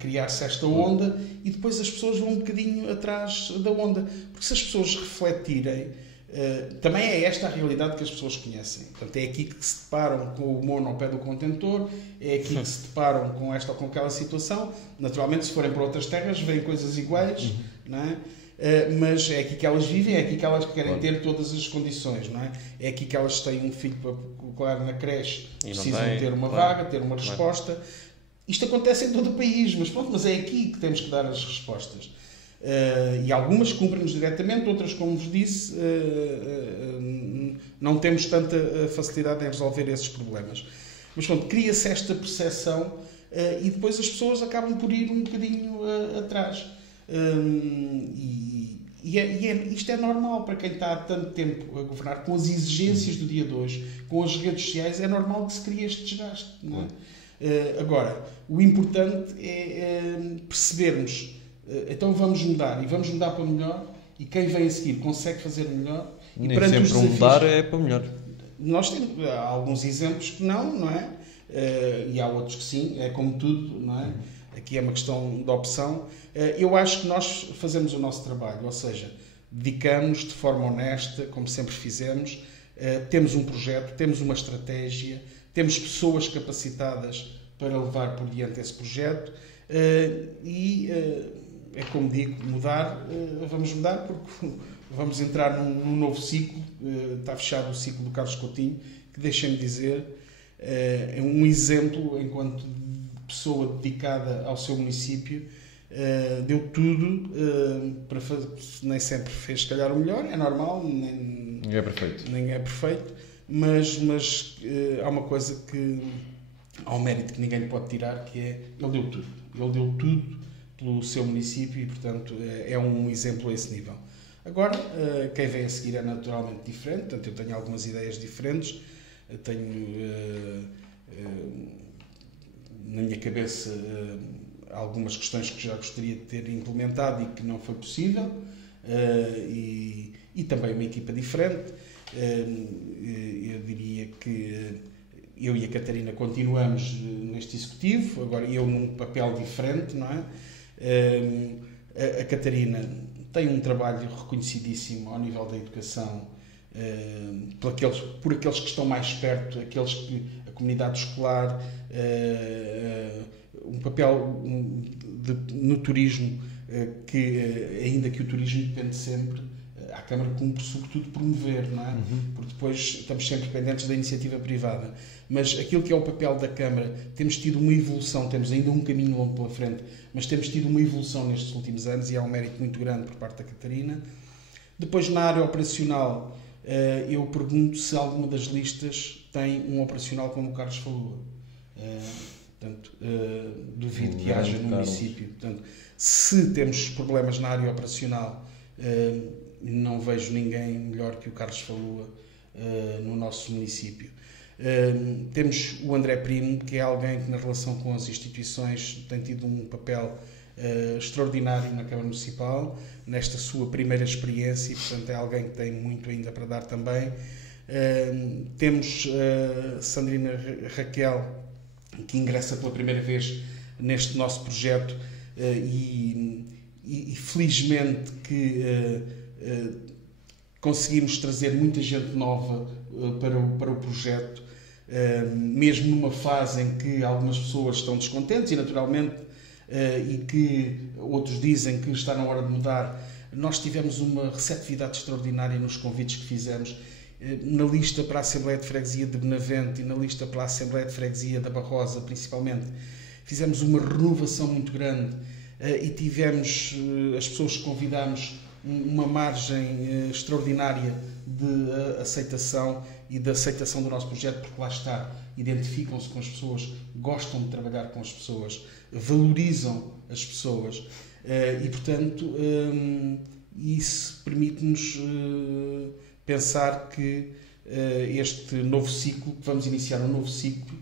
Criar-se esta onda e depois as pessoas vão um bocadinho atrás da onda, porque se as pessoas refletirem, também é esta a realidade que as pessoas conhecem. Portanto, é aqui que se deparam com o mono ao pé do contentor, é aqui que se deparam com esta ou com aquela situação. Naturalmente, se forem para outras terras, veem coisas iguais, não é? Mas é aqui que elas vivem, é aqui que elas querem ter todas as condições, não é? É aqui que elas têm um filho para colocar na creche, precisam ter uma vaga, ter uma resposta. Isto acontece em todo o país, mas pronto, mas é aqui que temos que dar as respostas. E algumas cumprem-nos diretamente, outras, como vos disse, não temos tanta facilidade em resolver esses problemas. Mas pronto, cria-se esta percepção e depois as pessoas acabam por ir um bocadinho atrás. Isto é normal para quem está há tanto tempo a governar, com as exigências do dia de hoje, com as redes sociais, é normal que se crie este desgaste. Não é? Agora, o importante é percebermos, então vamos mudar, e vamos mudar para melhor, e quem vem a seguir consegue fazer melhor. E nem sempre desafios, mudar é para melhor. Nós temos há alguns exemplos que não é? E há outros que sim, é como tudo, não é? Aqui é uma questão de opção. Eu acho que nós fazemos o nosso trabalho, ou seja, dedicamos de forma honesta, como sempre fizemos, temos um projeto, temos uma estratégia, temos pessoas capacitadas para levar por diante esse projeto e é como digo, mudar, vamos mudar porque vamos entrar num novo ciclo, está fechado o ciclo do Carlos Coutinho, que deixem-me dizer, é um exemplo enquanto pessoa dedicada ao seu município, deu tudo para fazer, nem sempre fez se calhar o melhor, é normal, nem é perfeito, mas há uma coisa que há um mérito que ninguém lhe pode tirar, que é ele deu tudo pelo seu município e portanto é um exemplo a esse nível. Agora, quem vem a seguir é naturalmente diferente, portanto eu tenho algumas ideias diferentes, tenho na minha cabeça algumas questões que já gostaria de ter implementado e que não foi possível, e também uma equipa diferente. Eu diria que eu e a Catarina continuamos neste executivo, agora eu num papel diferente, não é? A Catarina tem um trabalho reconhecidíssimo ao nível da educação, por aqueles que estão mais perto, aqueles que a comunidade escolar, um papel no turismo, que ainda que o turismo depende sempre, a Câmara cumpre sobretudo promover, não é? Porque depois estamos sempre dependentes da iniciativa privada. Mas aquilo que é o papel da Câmara, temos tido uma evolução, temos ainda um caminho longo pela frente, mas temos tido uma evolução nestes últimos anos e há um mérito muito grande por parte da Catarina. Depois, na área operacional, eu pergunto se alguma das listas tem um operacional como o Carlos falou. Portanto, duvido que haja no município. Portanto, se temos problemas na área operacional, não vejo ninguém melhor que o Carlos Falua no nosso município. Temos o André Primo, que é alguém que na relação com as instituições tem tido um papel extraordinário na Câmara Municipal, nesta sua primeira experiência, e portanto é alguém que tem muito ainda para dar também. Temos Sandrina Raquel, que ingressa pela primeira vez neste nosso projeto e felizmente que conseguimos trazer muita gente nova para o projeto, mesmo numa fase em que algumas pessoas estão descontentes e naturalmente e que outros dizem que está na hora de mudar. Nós tivemos uma receptividade extraordinária nos convites que fizemos. Na lista para a Assembleia de Freguesia de Benavente e na lista para a Assembleia de Freguesia da Barrosa, principalmente, fizemos uma renovação muito grande e tivemos, as pessoas que convidámos, uma margem extraordinária de aceitação e de aceitação do nosso projeto, porque lá está, identificam-se com as pessoas, gostam de trabalhar com as pessoas, valorizam as pessoas e, portanto, isso permite-nos pensar que este novo ciclo, que vamos iniciar um novo ciclo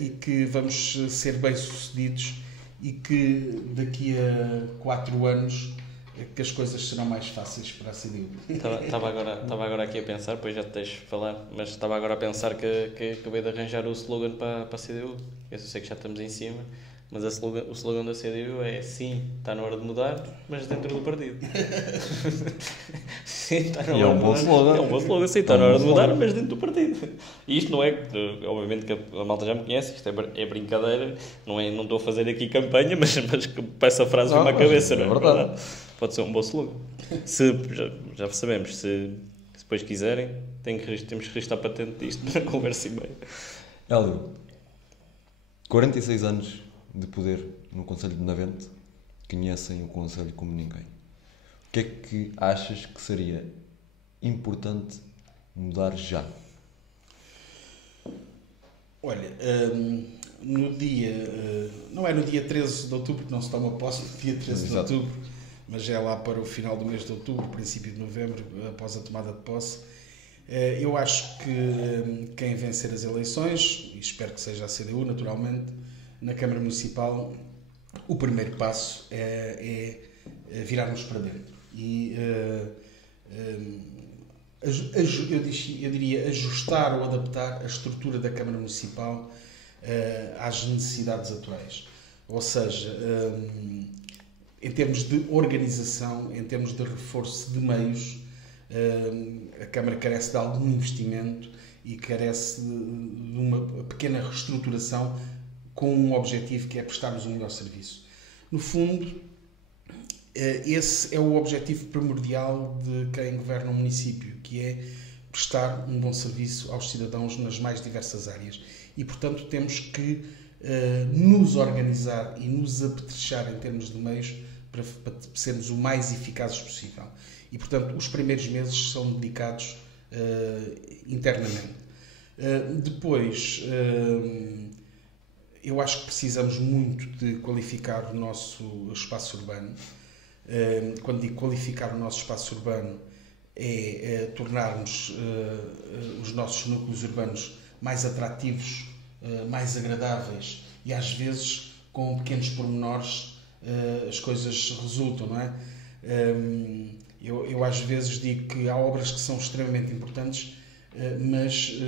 e que vamos ser bem-sucedidos e que daqui a 4 anos que as coisas serão mais fáceis para a CDU. Estava agora aqui a pensar, depois já te deixo falar, mas estava agora a pensar que acabei de arranjar o slogan para a CDU. Eu sei que já estamos em cima, mas o slogan da CDU é sim, está na hora de mudar, mas dentro do partido. Sim, está na hora de mudar. É um bom slogan, sim, está na hora de mudar, mas dentro do partido. E isto não é, obviamente que a malta já me conhece, isto é brincadeira, não estou a fazer aqui campanha, mas que essa frase vem-me à cabeça, não é verdade? Pode ser um bom slogan. Já sabemos, se depois quiserem, temos que registrar patente disto para conversa e meia. Hélio, 46 anos de poder no Conselho de Benavente, conhecem o Conselho como ninguém. O que é que achas que seria importante mudar já? Olha, no dia, não é no dia 13 de outubro, que não se toma posse, no dia 13 de outubro, mas é lá para o final do mês de outubro, princípio de novembro, após a tomada de posse. Eu acho que quem vencer as eleições, e espero que seja a CDU, naturalmente, na Câmara Municipal, o primeiro passo é virarmos para dentro. E eu diria ajustar ou adaptar a estrutura da Câmara Municipal às necessidades atuais. Ou seja, em termos de organização, em termos de reforço de meios, a Câmara carece de algum investimento e carece de uma pequena reestruturação com um objetivo que é prestarmos um melhor serviço. No fundo, esse é o objetivo primordial de quem governa o município, que é prestar um bom serviço aos cidadãos nas mais diversas áreas. E, portanto, temos que nos organizar e nos apetrechar em termos de meios para sermos o mais eficazes possível. E, portanto, os primeiros meses são dedicados internamente. Depois, eu acho que precisamos muito de qualificar o nosso espaço urbano. Quando digo qualificar o nosso espaço urbano, é tornarmos os nossos núcleos urbanos mais atrativos, mais agradáveis e, às vezes, com pequenos pormenores, as coisas resultam, não é? Eu às vezes digo que há obras que são extremamente importantes, mas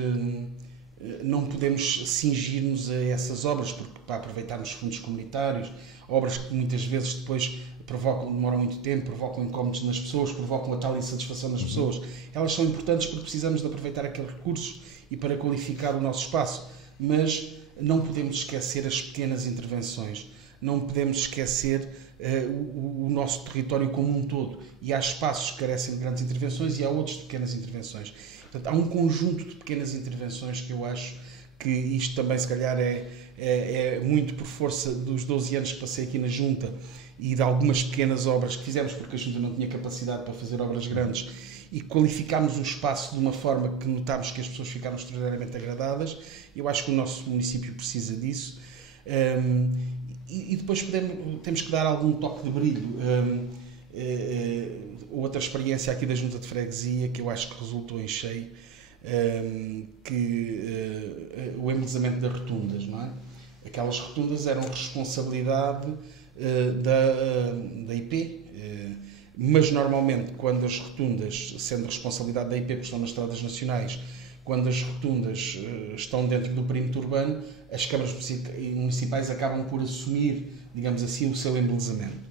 não podemos cingir-nos a essas obras, porque para aproveitarmos fundos comunitários, obras que muitas vezes depois demoram muito tempo, provocam incómodos nas pessoas, provocam a tal insatisfação nas pessoas. Elas são importantes porque precisamos de aproveitar aqueles recursos e para qualificar o nosso espaço, mas não podemos esquecer as pequenas intervenções, não podemos esquecer o nosso território como um todo. E há espaços que carecem de grandes intervenções e há outros de pequenas intervenções. Portanto, há um conjunto de pequenas intervenções que eu acho que isto também, se calhar, é muito por força dos 12 anos que passei aqui na Junta e de algumas pequenas obras que fizemos, porque a Junta não tinha capacidade para fazer obras grandes. e qualificámos o espaço de uma forma que notámos que as pessoas ficaram extraordinariamente agradadas. Eu acho que o nosso município precisa disso. E depois temos que dar algum toque de brilho. Outra experiência aqui da Junta de Freguesia, que eu acho que resultou em cheio, o embelezamento das rotundas, não é? Aquelas rotundas eram responsabilidade da IP, mas normalmente quando as rotundas, sendo responsabilidade da IP porque estão nas estradas nacionais, quando as rotundas estão dentro do perímetro urbano, as câmaras municipais acabam por assumir, digamos assim, o seu embelezamento.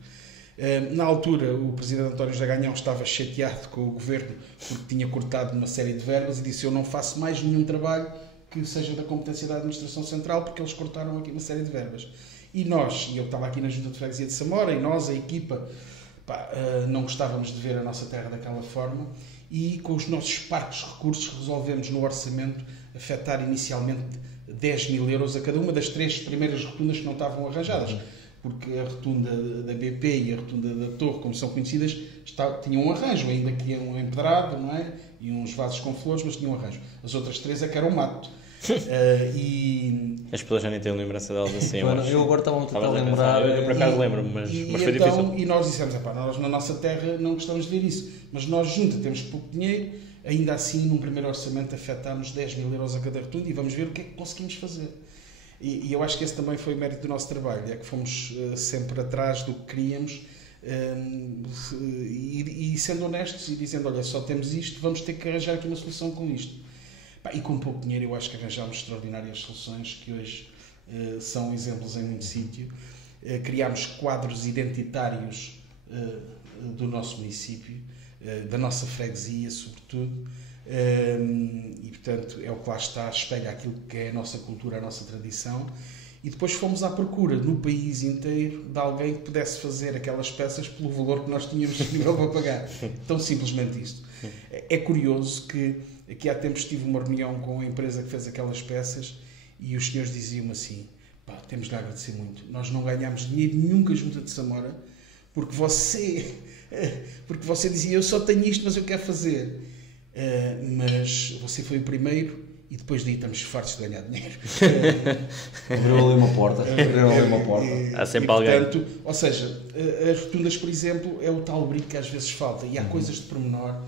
Na altura, o presidente António Jaganhão estava chateado com o governo porque tinha cortado uma série de verbas e disse: eu não faço mais nenhum trabalho que seja da competência da Administração Central porque eles cortaram aqui uma série de verbas. E nós, e eu estava aqui na Junta de Freguesia de Samora, e nós, a equipa, não gostávamos de ver a nossa terra daquela forma, e com os nossos parcos recursos resolvemos no orçamento afetar inicialmente 10 mil euros a cada uma das 3 primeiras rotundas que não estavam arranjadas. Porque a rotunda da BP e a rotunda da Torre, como são conhecidas, tinham um arranjo, ainda que iam empedrado, não é? E uns vasos com flores, mas tinham um arranjo. As outras 3 é que eram mato. As pessoas já nem têm lembrança delas assim. Eu agora estava a tentar lembrar. Eu por acaso lembro-me, mas foi difícil. E nós dissemos: nós na nossa terra não gostamos de ver isso, mas nós junta temos pouco dinheiro, ainda assim num primeiro orçamento afetámos 10 mil euros a cada rotunda e vamos ver o que é que conseguimos fazer. E eu acho que esse também foi o mérito do nosso trabalho, é que fomos sempre atrás do que queríamos e sendo honestos e dizendo: olha, só temos isto, vamos ter que arranjar aqui uma solução com isto. E com pouco dinheiro eu acho que arranjámos extraordinárias soluções que hoje são exemplos em muito sítio. Criámos quadros identitários do nosso município, da nossa freguesia, sobretudo. E portanto é o que lá está, espelha aquilo que é a nossa cultura, a nossa tradição, e depois fomos à procura no país inteiro de alguém que pudesse fazer aquelas peças pelo valor que nós tínhamos disponível para pagar. Tão simplesmente isto. É curioso que aqui há tempos tive uma reunião com a empresa que fez aquelas peças e os senhores diziam assim: temos de agradecer muito, nós não ganhámos dinheiro nenhum com a Junta de Samora porque você dizia: eu só tenho isto, mas eu quero fazer. Mas você foi o primeiro e depois daí estamos fartos de ganhar dinheiro. Abriu ali uma porta. Há sempre alguém. Portanto, ou seja, as rotundas, por exemplo, é o tal brinco que às vezes falta, e há coisas de pormenor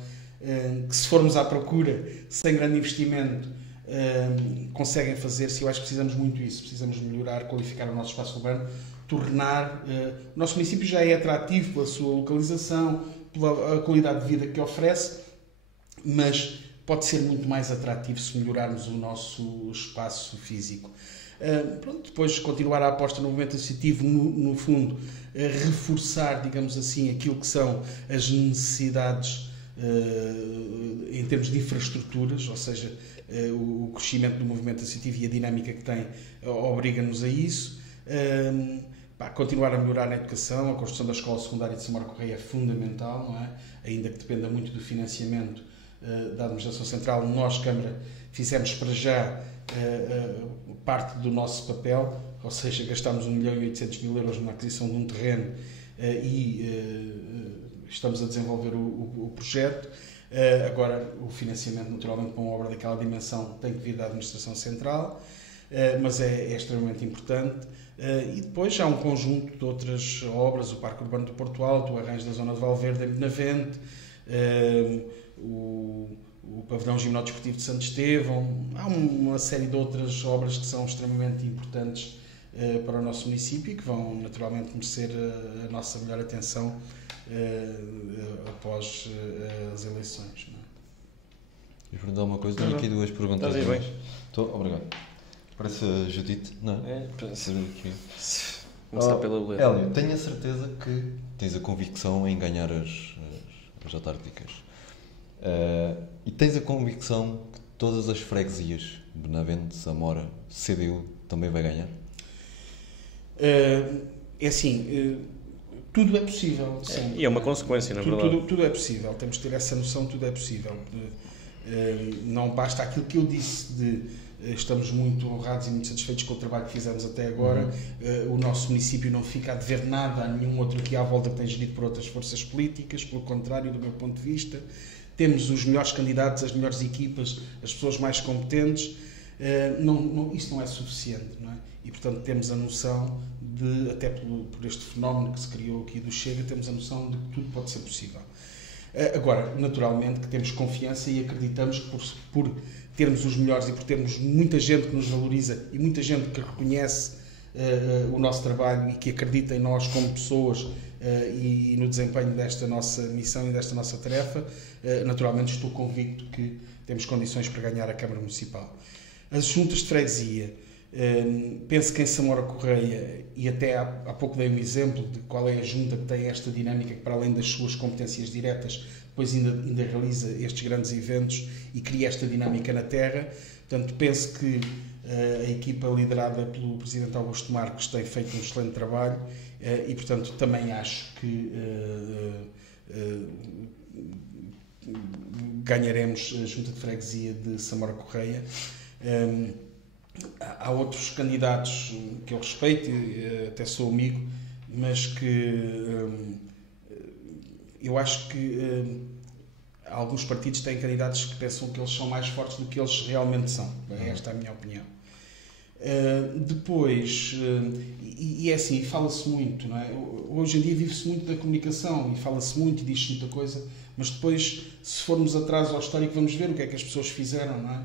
que, se formos à procura sem grande investimento, conseguem fazer-se. Eu acho que precisamos muito disso, precisamos melhorar, qualificar o nosso espaço urbano, tornar o nosso município já é atrativo pela sua localização, pela qualidade de vida que oferece, mas pode ser muito mais atrativo se melhorarmos o nosso espaço físico. Depois continuar a aposta no movimento associativo, no fundo, reforçar, digamos assim, aquilo que são as necessidades em termos de infraestruturas, ou seja, o crescimento do movimento associativo e a dinâmica que tem obriga-nos a isso. Continuar a melhorar na educação, a construção da escola secundária de Samora Correia é fundamental, não é? Ainda que dependa muito do financiamento da Administração Central, nós, Câmara, fizemos para já parte do nosso papel, ou seja, gastámos 1.800.000 euros numa aquisição de um terreno e estamos a desenvolver o projeto. Agora, o financiamento, naturalmente, para uma obra daquela dimensão tem que vir da Administração Central, mas é extremamente importante. E depois há um conjunto de outras obras, o Parque Urbano do Porto Alto, o arranjo da Zona de Valverde em Benavente, o Pavilhão Gimnodesportivo de Santo Estevão. Há uma série de outras obras que são extremamente importantes para o nosso município e que vão naturalmente merecer a nossa melhor atenção após as eleições. Não é? E perguntar uma coisa, tenho aqui 2 perguntas. Estás aí bem? Obrigado. Parece a Judite, não é? Parece que... Começar pela beleza. Hélio, tenho a certeza que tens a convicção em ganhar as autárquicas. E tens a convicção que todas as freguesias, Benavente, Samora, CDU, também vai ganhar? É assim, tudo é possível. E é uma consequência, na verdade. Tudo é possível, temos que ter essa noção, tudo é possível. Não basta aquilo que eu disse de estamos muito honrados e muito satisfeitos com o trabalho que fizemos até agora. O nosso município não fica a dever nada a nenhum outro aqui à volta que tem gerido por outras forças políticas, pelo contrário, do meu ponto de vista. Temos os melhores candidatos, as melhores equipas, as pessoas mais competentes. Isso não é suficiente, não é? E, portanto, temos a noção de, até por este fenómeno que se criou aqui do Chega, temos a noção de que tudo pode ser possível. Agora, naturalmente, que temos confiança e acreditamos que por termos os melhores e por termos muita gente que nos valoriza e muita gente que reconhece o nosso trabalho e que acredita em nós como pessoas e no desempenho desta nossa missão e desta nossa tarefa, naturalmente estou convicto que temos condições para ganhar a Câmara Municipal. As juntas de freguesia, penso que em Samora Correia, e até há pouco dei um exemplo de qual é a junta que tem esta dinâmica, que para além das suas competências diretas, depois ainda realiza estes grandes eventos e cria esta dinâmica na terra. Portanto, penso que a equipa liderada pelo Presidente Augusto Marques tem feito um excelente trabalho e, portanto, também acho que ganharemos a junta de freguesia de Samora Correia. Há outros candidatos que eu respeito, até sou amigo, mas que eu acho que alguns partidos têm candidatos que pensam que eles são mais fortes do que eles realmente são. Esta é a minha opinião. Depois, e é assim, fala-se muito, não é? Hoje em dia vive-se muito da comunicação e fala-se muito e diz-se muita coisa, mas depois, se formos atrás ao histórico, vamos ver o que é que as pessoas fizeram, não é?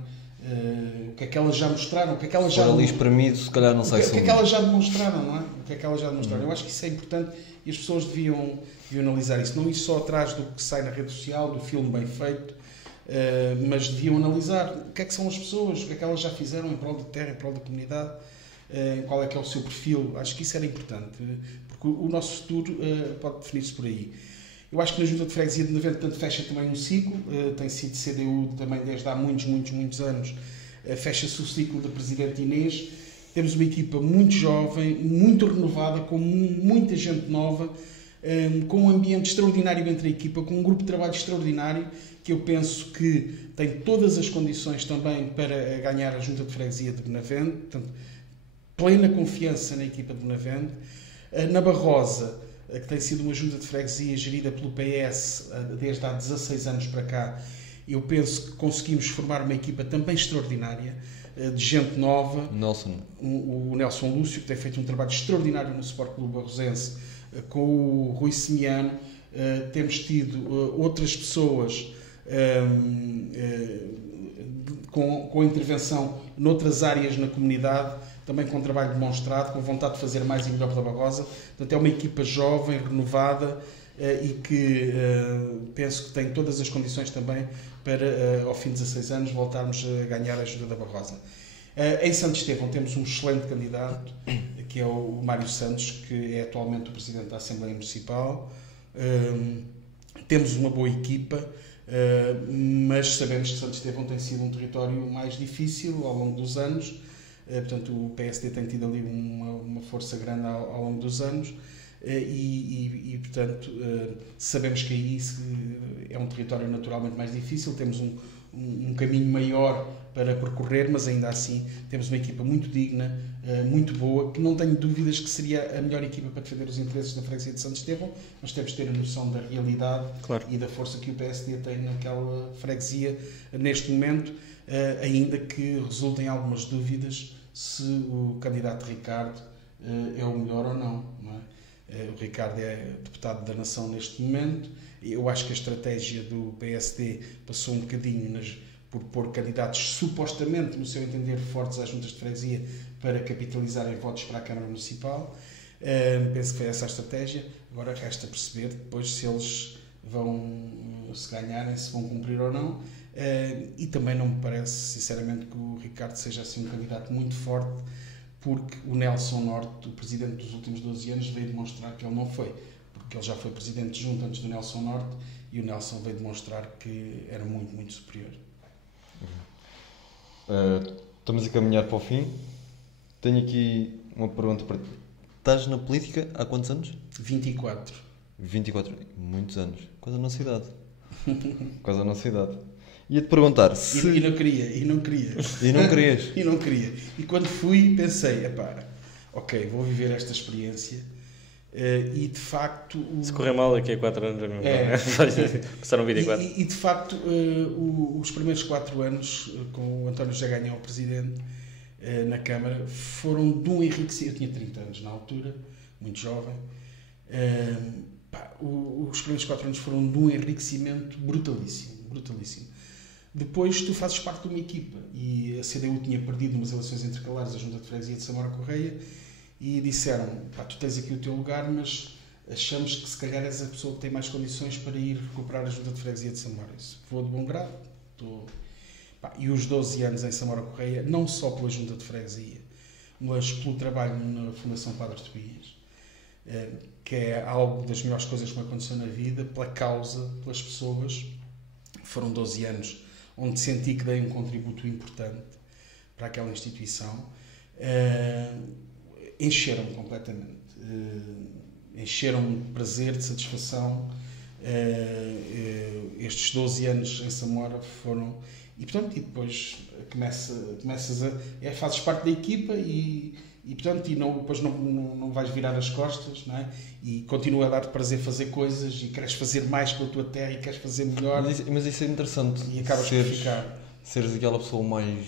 O que é que elas já mostraram, o que é que elas já... Para para mim, se calhar não sai o que é que elas já demonstraram, não é? O que é que elas já demonstraram. Eu acho que isso é importante e as pessoas deviam analisar isso. Não ir só atrás do que sai na rede social, do filme bem feito, mas deviam analisar o que é que são as pessoas, o que é que elas já fizeram em prol da terra, em prol da comunidade, qual é que é o seu perfil. Acho que isso era importante, porque o nosso futuro pode definir-se por aí. Eu acho que na Junta de Freguesia de Benavente, portanto, fecha também um ciclo, tem sido CDU também desde há muitos anos, fecha-se o ciclo da Presidente Inês. Temos uma equipa muito jovem, muito renovada, com muita gente nova, com um ambiente extraordinário entre a equipa, com um grupo de trabalho extraordinário, que eu penso que tem todas as condições também para ganhar a Junta de Freguesia de Benavente, portanto, plena confiança na equipa de Benavente. Na Barrosa, que tem sido uma junta de freguesia gerida pelo PS desde há 16 anos para cá, eu penso que conseguimos formar uma equipa também extraordinária, de gente nova. O Nelson Lúcio, que tem feito um trabalho extraordinário no Sport Clube Barrosense, com o Rui Semiano. Temos tido outras pessoas com intervenção noutras áreas na comunidade, também com trabalho demonstrado, com vontade de fazer mais e melhor pela Barrosa. Portanto, é uma equipa jovem, renovada e que penso que tem todas as condições também para, ao fim de 16 anos, voltarmos a ganhar a ajuda da Barrosa. Em Santo Estevão temos um excelente candidato, que é o Mário Santos, que é atualmente o Presidente da Assembleia Municipal. Temos uma boa equipa, mas sabemos que Santo Estevão tem sido um território mais difícil ao longo dos anos. Portanto, o PSD tem tido ali uma força grande ao longo dos anos portanto, sabemos que aí é um território naturalmente mais difícil, temos um caminho maior para percorrer, mas ainda assim temos uma equipa muito digna, muito boa, que não tenho dúvidas que seria a melhor equipa para defender os interesses da freguesia de Santo Estevão, mas temos de ter a noção da realidade, claro, e da força que o PSD tem naquela freguesia neste momento, ainda que resultem algumas dúvidas se o candidato Ricardo é o melhor ou não, não é? O Ricardo é deputado da Nação neste momento. Eu acho que a estratégia do PSD passou um bocadinho por pôr candidatos supostamente, no seu entender, fortes às juntas de freguesia para capitalizarem votos para a Câmara Municipal. Penso que foi essa a estratégia. Agora resta perceber depois se eles se ganharem, se vão cumprir ou não. E também não me parece, sinceramente, que o Ricardo seja assim um candidato muito forte, porque o Nelson Norte, o presidente dos últimos 12 anos, veio demonstrar que ele não foi, porque ele já foi presidente de junta antes do Nelson Norte e o Nelson veio demonstrar que era muito, muito superior. Estamos a caminhar para o fim. Tenho aqui uma pergunta para ti. Estás na política há quantos anos? 24. 24, muitos anos. Quase a nossa idade. Quase a nossa idade. Ia-te perguntar E não queria. E não querias? E não queria. E quando fui, pensei, ok, vou viver esta experiência. E de facto... Se correr mal daqui a 4 anos, começaram a vir em 4. E de facto, os primeiros 4 anos, com o António José Gagnon, o presidente, na Câmara, foram de um enriquecimento. Eu tinha 30 anos na altura, muito jovem. Os primeiros 4 anos foram de um enriquecimento brutalíssimo. Depois tu fazes parte de uma equipa e a CDU tinha perdido umas eleições intercalares, a Junta de Freguesia de Samora Correia, e disseram, tu tens aqui o teu lugar, mas achamos que se calhar és a pessoa que tem mais condições para ir recuperar a Junta de Freguesia de Samora. Isso vou de bom grado. E os 12 anos em Samora Correia, não só pela Junta de Freguesia, mas pelo trabalho na Fundação Padre Tobias, que é algo das melhores coisas que me aconteceu na vida, pela causa, pelas pessoas. Foram 12 anos onde senti que dei um contributo importante para aquela instituição. Encheram-me completamente. Encheram-me de prazer, de satisfação. Estes 12 anos em Samora foram... E depois fazes parte da equipa e depois não vais virar as costas, não é? E continua a dar-te prazer fazer coisas e queres fazer mais pela tua terra e queres fazer melhor. Mas isso é interessante. E acabas por ficar. Seres aquela pessoa mais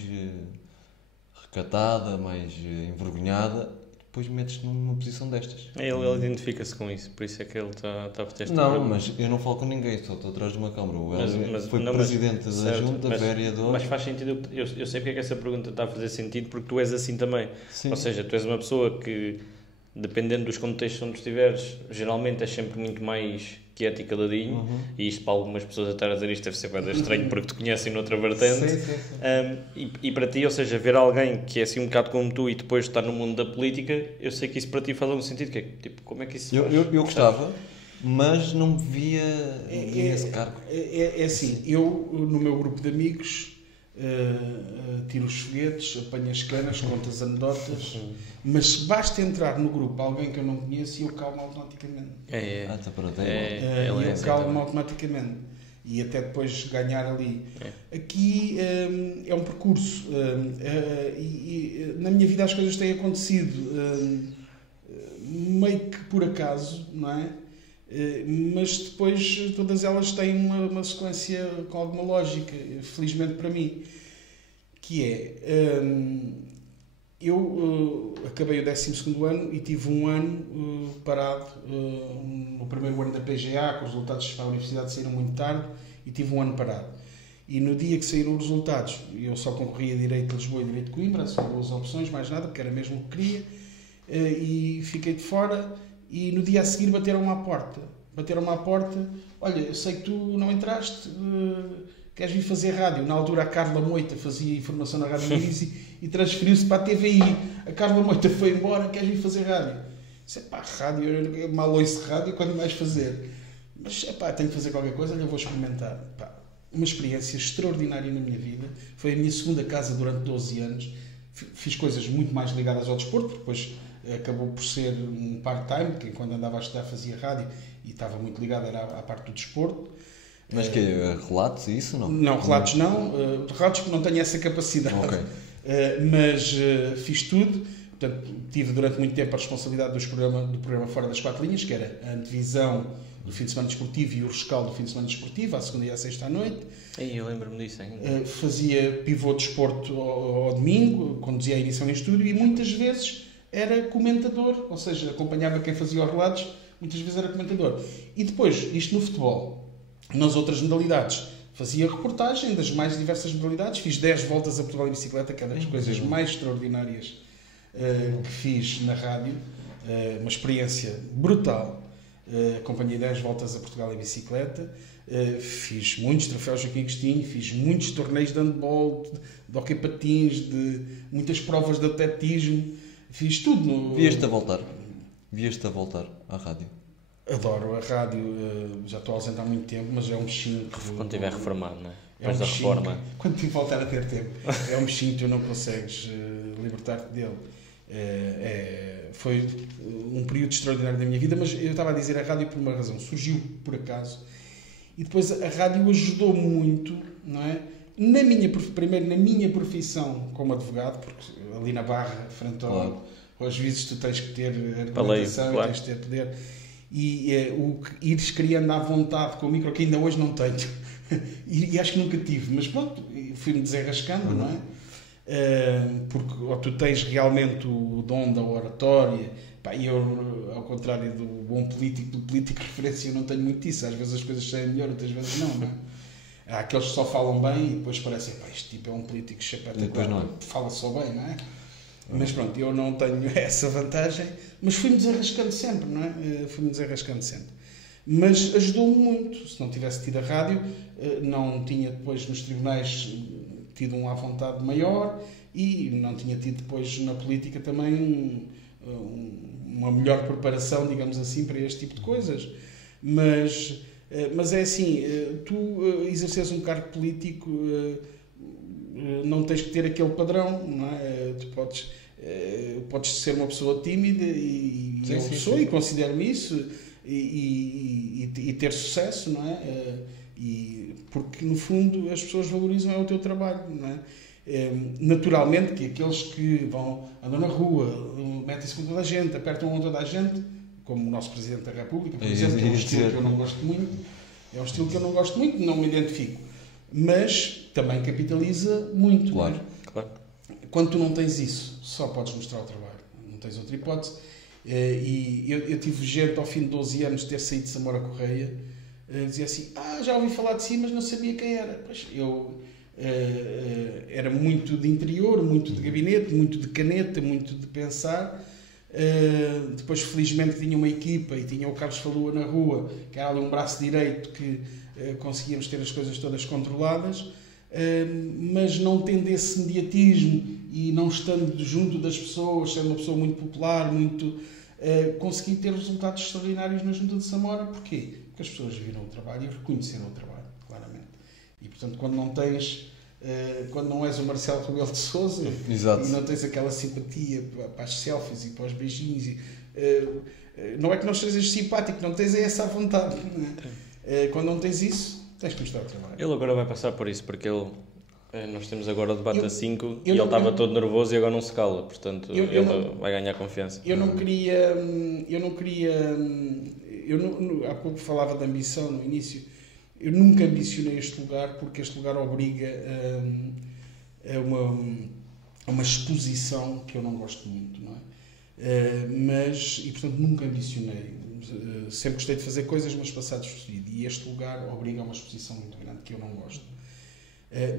recatada, mais envergonhada, depois metes-te numa posição destas. Ele identifica-se com isso, por isso é que ele está a protestar. Não, mas eu não falo com ninguém, só estou atrás de uma câmara. Foi presidente da Junta, vereador. Mas faz sentido, eu sei porque é que essa pergunta está a fazer sentido, porque tu és assim também. Sim. Ou seja, tu és uma pessoa que, dependendo dos contextos onde estiveres, geralmente és sempre muito mais quieto e caladinho, e isto para algumas pessoas a estar a dizer isto deve ser bem estranho porque te conhecem noutra vertente. Sim. E para ti, ou seja, ver alguém que é assim um bocado como tu e depois está no mundo da política, eu sei que isso para ti faz algum sentido, que é tipo, como é que isso se faz? Eu gostava, mas não me via nesse cargo. É assim, eu no meu grupo de amigos tiro os foguetes, apanho as canas, conto as anedotas, mas basta entrar no grupo alguém que eu não conheço e eu calmo automaticamente. Eu calmo automaticamente e até depois ganhar ali. Aqui é um percurso e na minha vida as coisas têm acontecido meio que por acaso, não é? Mas depois todas elas têm uma sequência com alguma lógica, felizmente para mim, que é, eu acabei o 12º ano e tive um ano parado, no primeiro ano da PGA, que os resultados para a universidade saíram muito tarde, e tive um ano parado. E no dia que saíram os resultados, eu só concorria a Direito de Lisboa e Direito de Coimbra, são duas opções, mais nada, porque era mesmo o que queria, e fiquei de fora. E no dia a seguir bateram-me à porta. Olha, eu sei que tu não entraste, queres vir fazer rádio. Na altura a Carla Moita fazia informação na Rádio Luís e transferiu-se para a TVI. A Carla Moita foi embora, queres vir fazer rádio? Disse, rádio, eu mal ouço rádio, quando vais fazer? Mas, tenho que fazer qualquer coisa, olha, eu vou experimentar. Uma experiência extraordinária na minha vida. Foi a minha segunda casa durante 12 anos. Fiz coisas muito mais ligadas ao desporto, porque depois acabou por ser um part-time, que quando andava a estudar fazia rádio e estava muito ligado à parte do desporto. Mas que relatos e isso não? Não, relatos não. Relatos porque não tenho essa capacidade. Okay. Mas fiz tudo. Portanto, tive durante muito tempo a responsabilidade do programa Fora das Quatro Linhas, que era a antevisão do fim de semana desportivo e o rescaldo do fim de semana desportivo, à segunda e à sexta à noite. Eu lembro-me disso ainda. Fazia pivô de desporto ao domingo, conduzia a edição em estúdio e muitas vezes era comentador, ou seja, acompanhava quem fazia os relatos, muitas vezes era comentador. E depois, isto no futebol, nas outras modalidades, fazia reportagem das mais diversas modalidades, fiz 10 voltas a Portugal em bicicleta, que é das coisas mais extraordinárias que fiz na rádio, uma experiência brutal. Acompanhei 10 voltas a Portugal em bicicleta, fiz muitos troféus Joaquim Agostinho, fiz muitos torneios de handball, de hóquei patins, de muitas provas de atletismo, fiz tudo. Vieste a voltar à rádio? Adoro a rádio, já estou ausente há muito tempo, mas é um bichinho que... Quando estiver reformado, não é? Depois da reforma. Quando te voltar a ter tempo. É um bichinho que tu não consegues libertar-te dele. Foi um período extraordinário da minha vida, mas eu estava a dizer a rádio por uma razão. Surgiu por acaso. E depois a rádio ajudou muito não é? Primeiro, na minha profissão como advogado, porque ali na Barra, frente aos juízes, tu tens que ter argumentação, tens que ter poder. E ires criando à vontade com o micro, que ainda hoje não tenho. E acho que nunca tive. Mas pronto, fui-me desenrascando, não é? Porque ou tu tens realmente o dom da oratória. Pá, e eu, ao contrário do bom político, do político de referência, eu não tenho muito isso. Às vezes as coisas saem melhor, outras vezes não é? Há aqueles que só falam bem e depois parecem, pá, este tipo é um político espetacular, fala só bem, não é? Mas pronto, eu não tenho essa vantagem, mas fui-me desenrascando sempre, não é? Fui-me desenrascando sempre. Mas ajudou-me muito. Se não tivesse tido a rádio, não tinha depois nos tribunais tido um à vontade maior e não tinha tido depois na política também uma melhor preparação, digamos assim, para este tipo de coisas. Mas é assim, tu exerces um cargo político, não tens que ter aquele padrão, não é? Tu podes ser uma pessoa tímida e eu sou e considero-me isso e ter sucesso, não é? Porque no fundo as pessoas valorizam o teu trabalho, não é? Naturalmente que aqueles que andam na rua, metem-se com toda a gente, apertam a mão toda a gente, como o nosso Presidente da República, por exemplo, que é um estilo que eu não gosto muito, não me identifico, mas também capitaliza muito. Claro. Quando tu não tens isso, só podes mostrar o trabalho, não tens outra hipótese. E eu tive gente ao fim de 12 anos de ter saído de Samora Correia, dizia assim, já ouvi falar de si, mas não sabia quem era. Pois eu era muito de interior, muito de gabinete, muito de caneta, muito de pensar. Depois felizmente tinha uma equipa e tinha o Carlos Falua na rua, que era ali um braço direito que conseguíamos ter as coisas todas controladas, mas não tendo esse mediatismo e não estando junto das pessoas, sendo uma pessoa muito popular, consegui ter resultados extraordinários na Junta de Samora. Porquê? Porque as pessoas viram o trabalho e reconheceram o trabalho, claramente. E portanto, quando não és o Marcelo Rebelo de Sousa e não tens aquela simpatia para as selfies e para os beijinhos, não é que não sejas simpático, não tens essa vontade. Não é? Quando não tens isso, tens que mostrar o trabalho. Ele agora vai passar por isso, porque nós temos agora o debate a 5 e ele estava todo nervoso e agora não se cala, portanto ele vai ganhar confiança. Há pouco falava de ambição no início. Eu nunca ambicionei este lugar porque este lugar obriga a uma exposição que eu não gosto muito, não é? E portanto nunca ambicionei. Sempre gostei de fazer coisas, mas passados sucedido. E este lugar obriga a uma exposição muito grande que eu não gosto.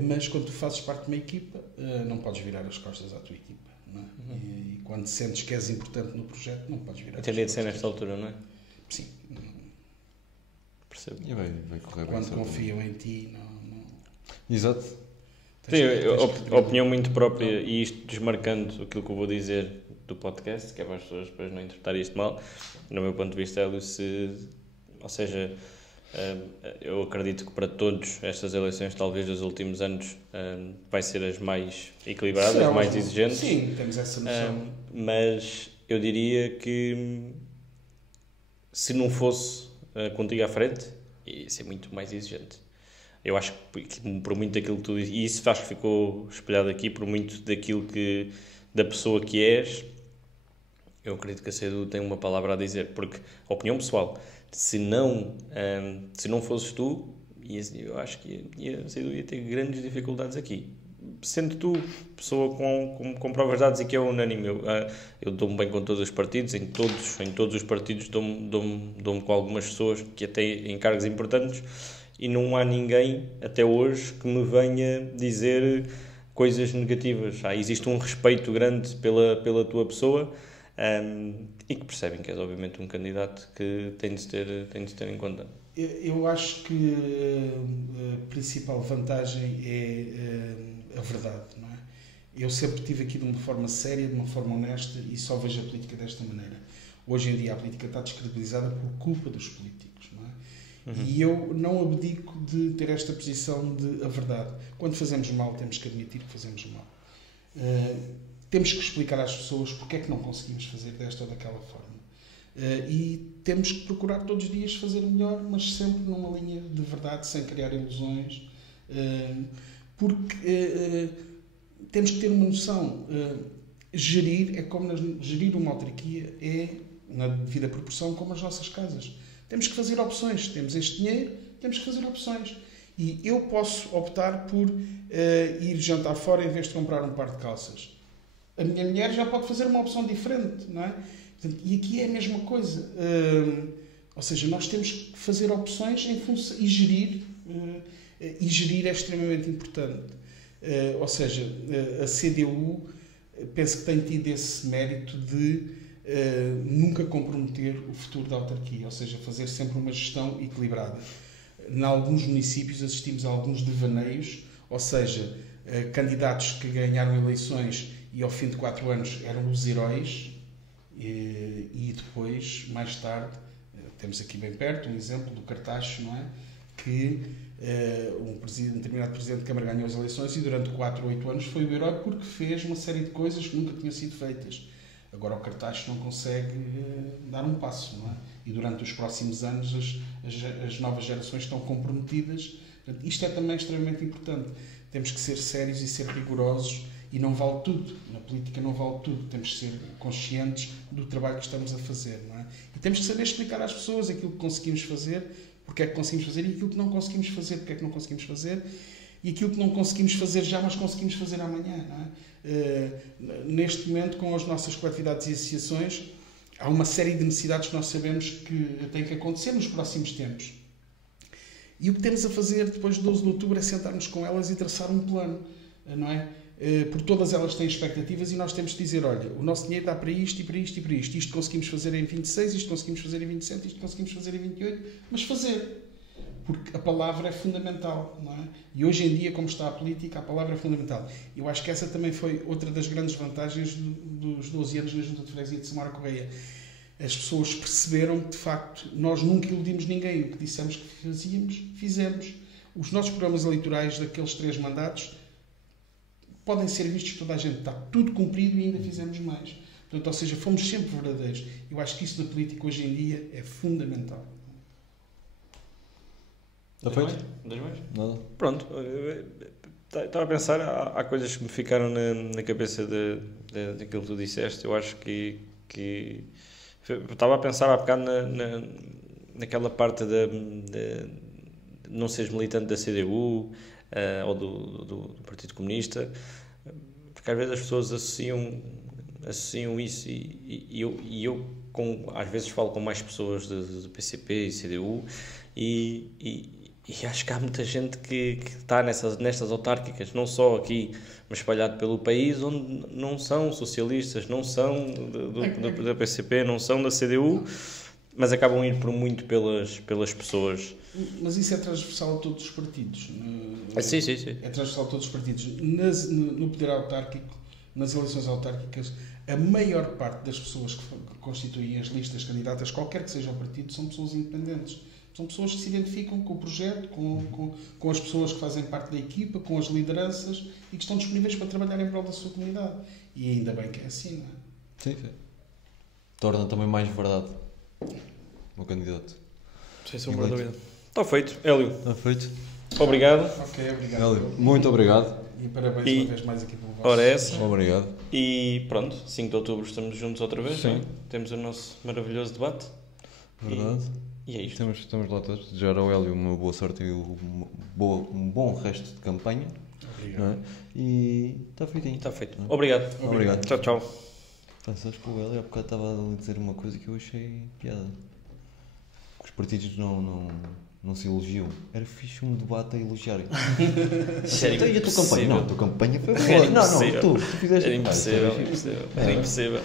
Mas quando tu fazes parte de uma equipa, não podes virar as costas à tua equipa, não é? E quando sentes que és importante no projeto, não podes virar as costas. Teria de ser nesta altura, não é? Sim. Percebo. E vai correr bem. Quando confiam em ti, não... Exato. Tem a opinião muito própria e isto desmarcando aquilo que eu vou dizer do podcast, que é para as pessoas depois não interpretarem isto mal. No meu ponto de vista, Hélio, ou seja, eu acredito que para todos estas eleições, talvez dos últimos anos, vai ser as mais equilibradas, mais exigentes. Sim, temos essa noção. Mas eu diria que se não fosse contigo à frente, ia ser muito mais exigente. Eu acho que por muito daquilo que tu dizes, e isso acho que ficou espelhado aqui, por muito daquilo da pessoa que és, eu acredito que a CEDU tem uma palavra a dizer, porque a opinião pessoal, se não fosses tu, eu acho que a CEDU ia ter grandes dificuldades aqui. Sendo tu pessoa com provas dadas e que é unânime, eu dou-me bem com todos os partidos, em todos os partidos dou-me com algumas pessoas que até em cargos importantes, e não há ninguém até hoje que me venha dizer coisas negativas. Existe um respeito grande pela tua pessoa, e que percebem que és obviamente um candidato que tem de se ter em conta. Eu acho que a principal vantagem é a verdade, não é? Eu sempre estive aqui de uma forma séria, de uma forma honesta, e só vejo a política desta maneira. Hoje em dia a política está descredibilizada por culpa dos políticos, não é? Uhum. E eu não abdico de ter esta posição de a verdade. Quando fazemos mal, temos que admitir que fazemos mal. Temos que explicar às pessoas porque é que não conseguimos fazer desta ou daquela forma. E temos que procurar todos os dias fazer melhor, mas sempre numa linha de verdade, sem criar ilusões, Porque temos que ter uma noção. Gerir é como gerir uma autarquia é, na devida proporção, como as nossas casas. Temos que fazer opções. Temos este dinheiro, temos que fazer opções. E eu posso optar por ir jantar fora em vez de comprar um par de calças. A minha mulher já pode fazer uma opção diferente, não é? Portanto, e aqui é a mesma coisa. Ou seja, nós temos que fazer opções em função, e gerir é extremamente importante. Ou seja, a CDU penso que tem tido esse mérito de nunca comprometer o futuro da autarquia, ou seja, fazer sempre uma gestão equilibrada. Em alguns municípios assistimos a alguns devaneios, ou seja, candidatos que ganharam eleições e ao fim de 4 anos eram os heróis e depois, mais tarde, temos aqui bem perto um exemplo do Cartaxo, não é? Que um determinado Presidente de Câmara ganhou as eleições e durante 4 ou 8 anos foi o herói porque fez uma série de coisas que nunca tinham sido feitas. Agora o Cartaxo não consegue dar um passo, não é? E durante os próximos anos as novas gerações estão comprometidas. Portanto, isto é também extremamente importante. Temos que ser sérios e ser rigorosos e não vale tudo. Na política não vale tudo. Temos que ser conscientes do trabalho que estamos a fazer, não é? E temos que saber explicar às pessoas aquilo que conseguimos fazer, porque é que conseguimos fazer, e aquilo que não conseguimos fazer, porque é que não conseguimos fazer, e aquilo que não conseguimos fazer já, mas conseguimos fazer amanhã, não é? Neste momento, com as nossas coletividades e associações, há uma série de necessidades que nós sabemos que têm que acontecer nos próximos tempos. E o que temos a fazer depois de 12 de outubro é sentarmos com elas e traçar um plano, não é? Porque todas elas têm expectativas e nós temos de dizer, olha, o nosso dinheiro dá para isto e para isto e para isto. Isto conseguimos fazer em 26, isto conseguimos fazer em 27, isto conseguimos fazer em 28, mas fazer. Porque a palavra é fundamental, não é? E hoje em dia, como está a política, a palavra é fundamental. Eu acho que essa também foi outra das grandes vantagens dos 12 anos na Junta de Freguesia de Samora Correia. As pessoas perceberam que, de facto, nós nunca iludimos ninguém. O que dissemos que fazíamos, fizemos. Os nossos programas eleitorais daqueles 3 mandatos podem ser vistos por toda a gente. Está tudo cumprido e ainda fizemos mais. Portanto, ou seja, fomos sempre verdadeiros. Eu acho que isso na política hoje em dia é fundamental. Está feito? Mais? Nada. Pronto. Estava a pensar, há coisas que me ficaram na cabeça daquilo que tu disseste. Eu acho que estava a pensar há bocado naquela parte de não seres militante da CDU ou do Partido Comunista, porque às vezes as pessoas associam isso e eu às vezes falo com mais pessoas do PCP e CDU e acho que há muita gente que está nestas autárquicas, não só aqui, mas espalhado pelo país, onde não são socialistas, não são da PCP, não são da CDU, mas acabam a ir por muito pelas pessoas. Mas isso é transversal a todos os partidos. Sim. É transversal a todos os partidos. No poder autárquico, nas eleições autárquicas, a maior parte das pessoas que constituem as listas candidatas, qualquer que seja o partido, são pessoas independentes. São pessoas que se identificam com o projeto, com as pessoas que fazem parte da equipa, com as lideranças e que estão disponíveis para trabalhar em prol da sua comunidade. E ainda bem que é assim, não é? Sim. Torna também mais verdade o candidato. Sem sombra de dúvida. Está feito. Hélio. Está feito. Obrigado. Ok, obrigado. Hélio, muito obrigado. E parabéns uma vez mais aqui pelo vosso... Ora essa. Obrigado. E pronto, 5 de outubro estamos juntos outra vez. Sim. Não é? Temos o nosso maravilhoso debate. Verdade. E é isto. Estamos lá todos. Desejar ao Hélio uma boa sorte e um bom resto de campanha. Obrigado. Não é? E está feitinho. Está feito. Obrigado. Obrigado. Tchau. Sabes que o Hélio há bocado estava a dizer uma coisa que eu achei piada. Os partidos não se elogiam. Era fixe um debate a elogiar. Sério, E a tua campanha? Não, a tua campanha foi boa. Era Não, impossível. tu fizeste. Era impossível.